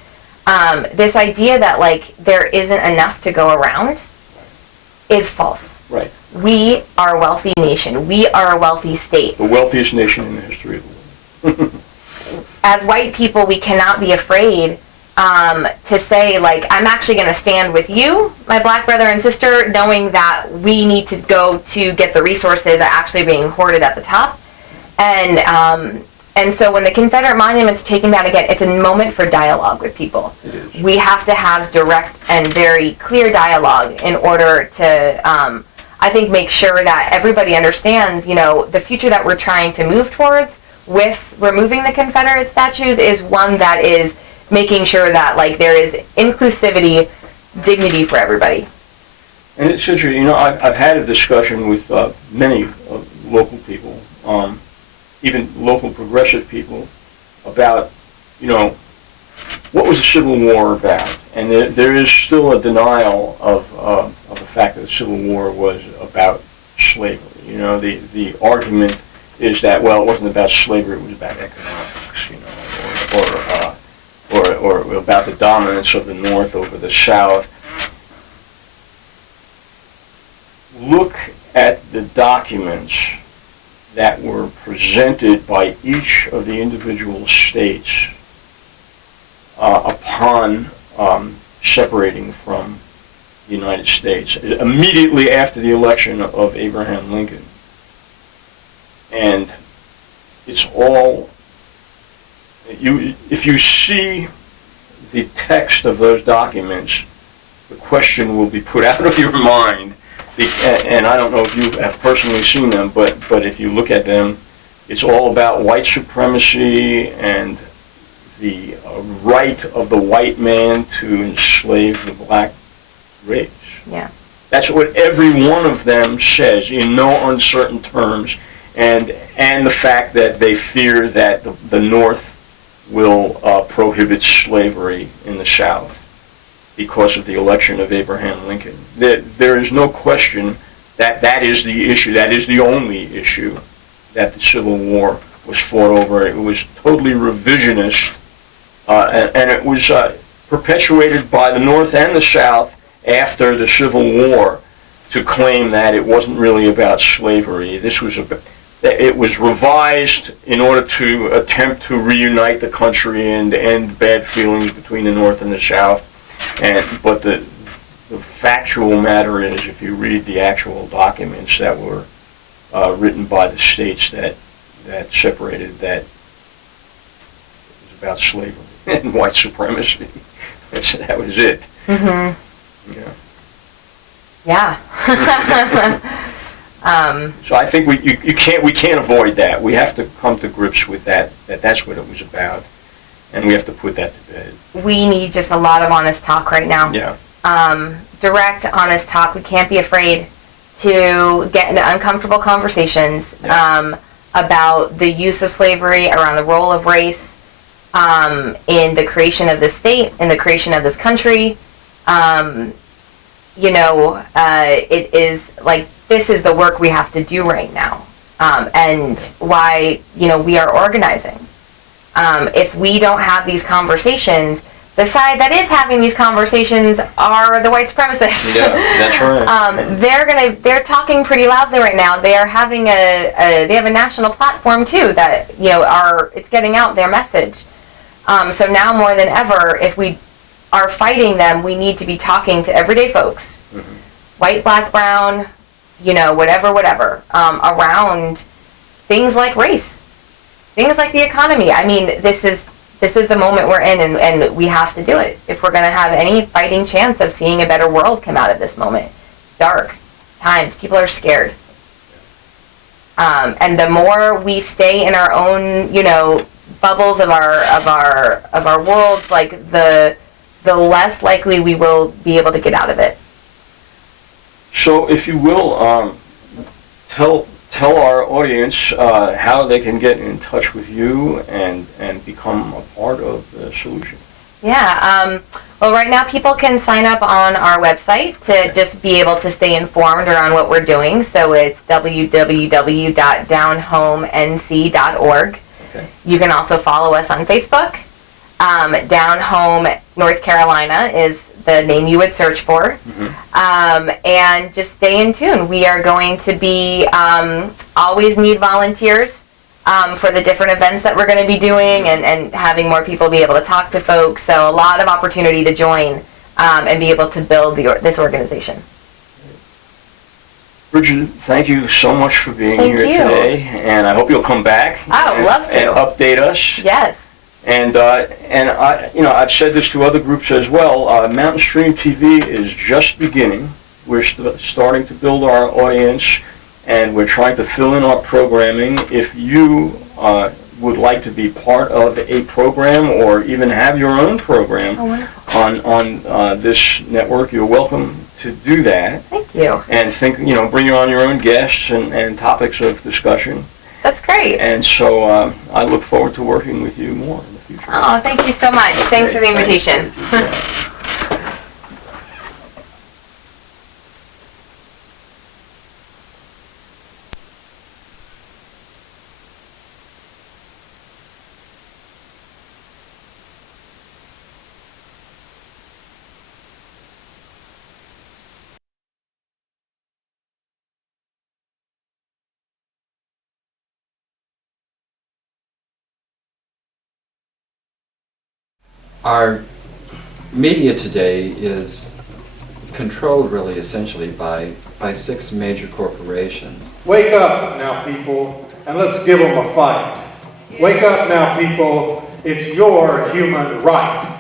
this idea that there isn't enough to go around is false. Right. We are a wealthy nation. We are a wealthy state. The wealthiest nation in the history of the world. As white people, we cannot be afraid to say, like, I'm actually going to stand with you, my black brother and sister, knowing that we need to go to get the resources that are actually being hoarded at the top. And so when the Confederate monuments are taken down again, it's a moment for dialogue with people. We have to have direct and very clear dialogue in order to, I think, make sure that everybody understands, you know, the future that we're trying to move towards with removing the Confederate statues is one that is making sure that, like, there is inclusivity, dignity for everybody. And it's interesting, you know, I've had a discussion with many local people, even local progressive people, about, you know, what was the Civil War about? And there is still a denial of the fact that the Civil War was about slavery. You know, the argument is that, well, it wasn't about slavery, it was about economics, you know, or about the dominance of the North over the South. Look at the documents that were presented by each of the individual states upon separating from the United States, immediately after the election of Abraham Lincoln. And it's all, if you see the text of those documents, the question will be put out of your mind. And I don't know if you have personally seen them, but if you look at them, it's all about white supremacy and the right of the white man to enslave the black race. Yeah. That's what every one of them says in no uncertain terms, and the fact that they fear that the North will prohibit slavery in the South because of the election of Abraham Lincoln. There is no question that that is the issue. That is the only issue that the Civil War was fought over. It was totally revisionist, and it was perpetuated by the North and the South after the Civil War to claim that it wasn't really about slavery. It was revised in order to attempt to reunite the country and end bad feelings between the North and the South. But the factual matter is, if you read the actual documents that were written by the states that separated, that it was about slavery and white supremacy. That was it. Mm-hmm. Yeah. Yeah. So I think we can't avoid that. We have to come to grips with that that's what it was about, and we have to put that to bed. We need just a lot of honest talk right now. Yeah. Direct, honest talk. We can't be afraid to get into uncomfortable conversations about the use of slavery, around the role of race in the creation of this state, in the creation of this country. It is like, this is the work we have to do right now, and why, we are organizing. If we don't have these conversations, the side that is having these conversations are the white supremacists. Yeah, that's right. They're talking pretty loudly right now. They are having they have a national platform too that it's getting out their message. So now more than ever, if we are fighting them, we need to be talking to everyday folks, white, black, brown, whatever, around things like race, things like the economy. I mean, this is the moment we're in, and we have to do it if we're going to have any fighting chance of seeing a better world come out of this moment. Dark times, people are scared, and the more we stay in our own, bubbles of our world, like the less likely we will be able to get out of it. So, if you will, tell our audience how they can get in touch with you and become a part of the solution. Yeah. Well, right now people can sign up on our website to just be able to stay informed around what we're doing. So it's www.downhomenc.org. Okay. You can also follow us on Facebook. Down Home North Carolina is the name you would search for. And just stay in tune. We are going to be always need volunteers. for the different events that we're going to be doing and having more people be able to talk to folks. So a lot of opportunity to join and be able to build this organization. Brigid, thank you so much for being Thank here you. today, and I hope you'll come back. I would love to. And update us. Yes. And I, I've said this to other groups as well. Mountain Stream TV is just beginning. We're starting to build our audience, and we're trying to fill in our programming. If you would like to be part of a program or even have your own program on this network, you're welcome to do that. Thank you. And bring on your own guests and topics of discussion. That's great. And so I look forward to working with you more in the future. Oh, thank you so much. Thanks for the invitation. Our media today is controlled really essentially by 6 major corporations. Wake up now, people, and let's give them a fight. Wake up now, people. It's your human right.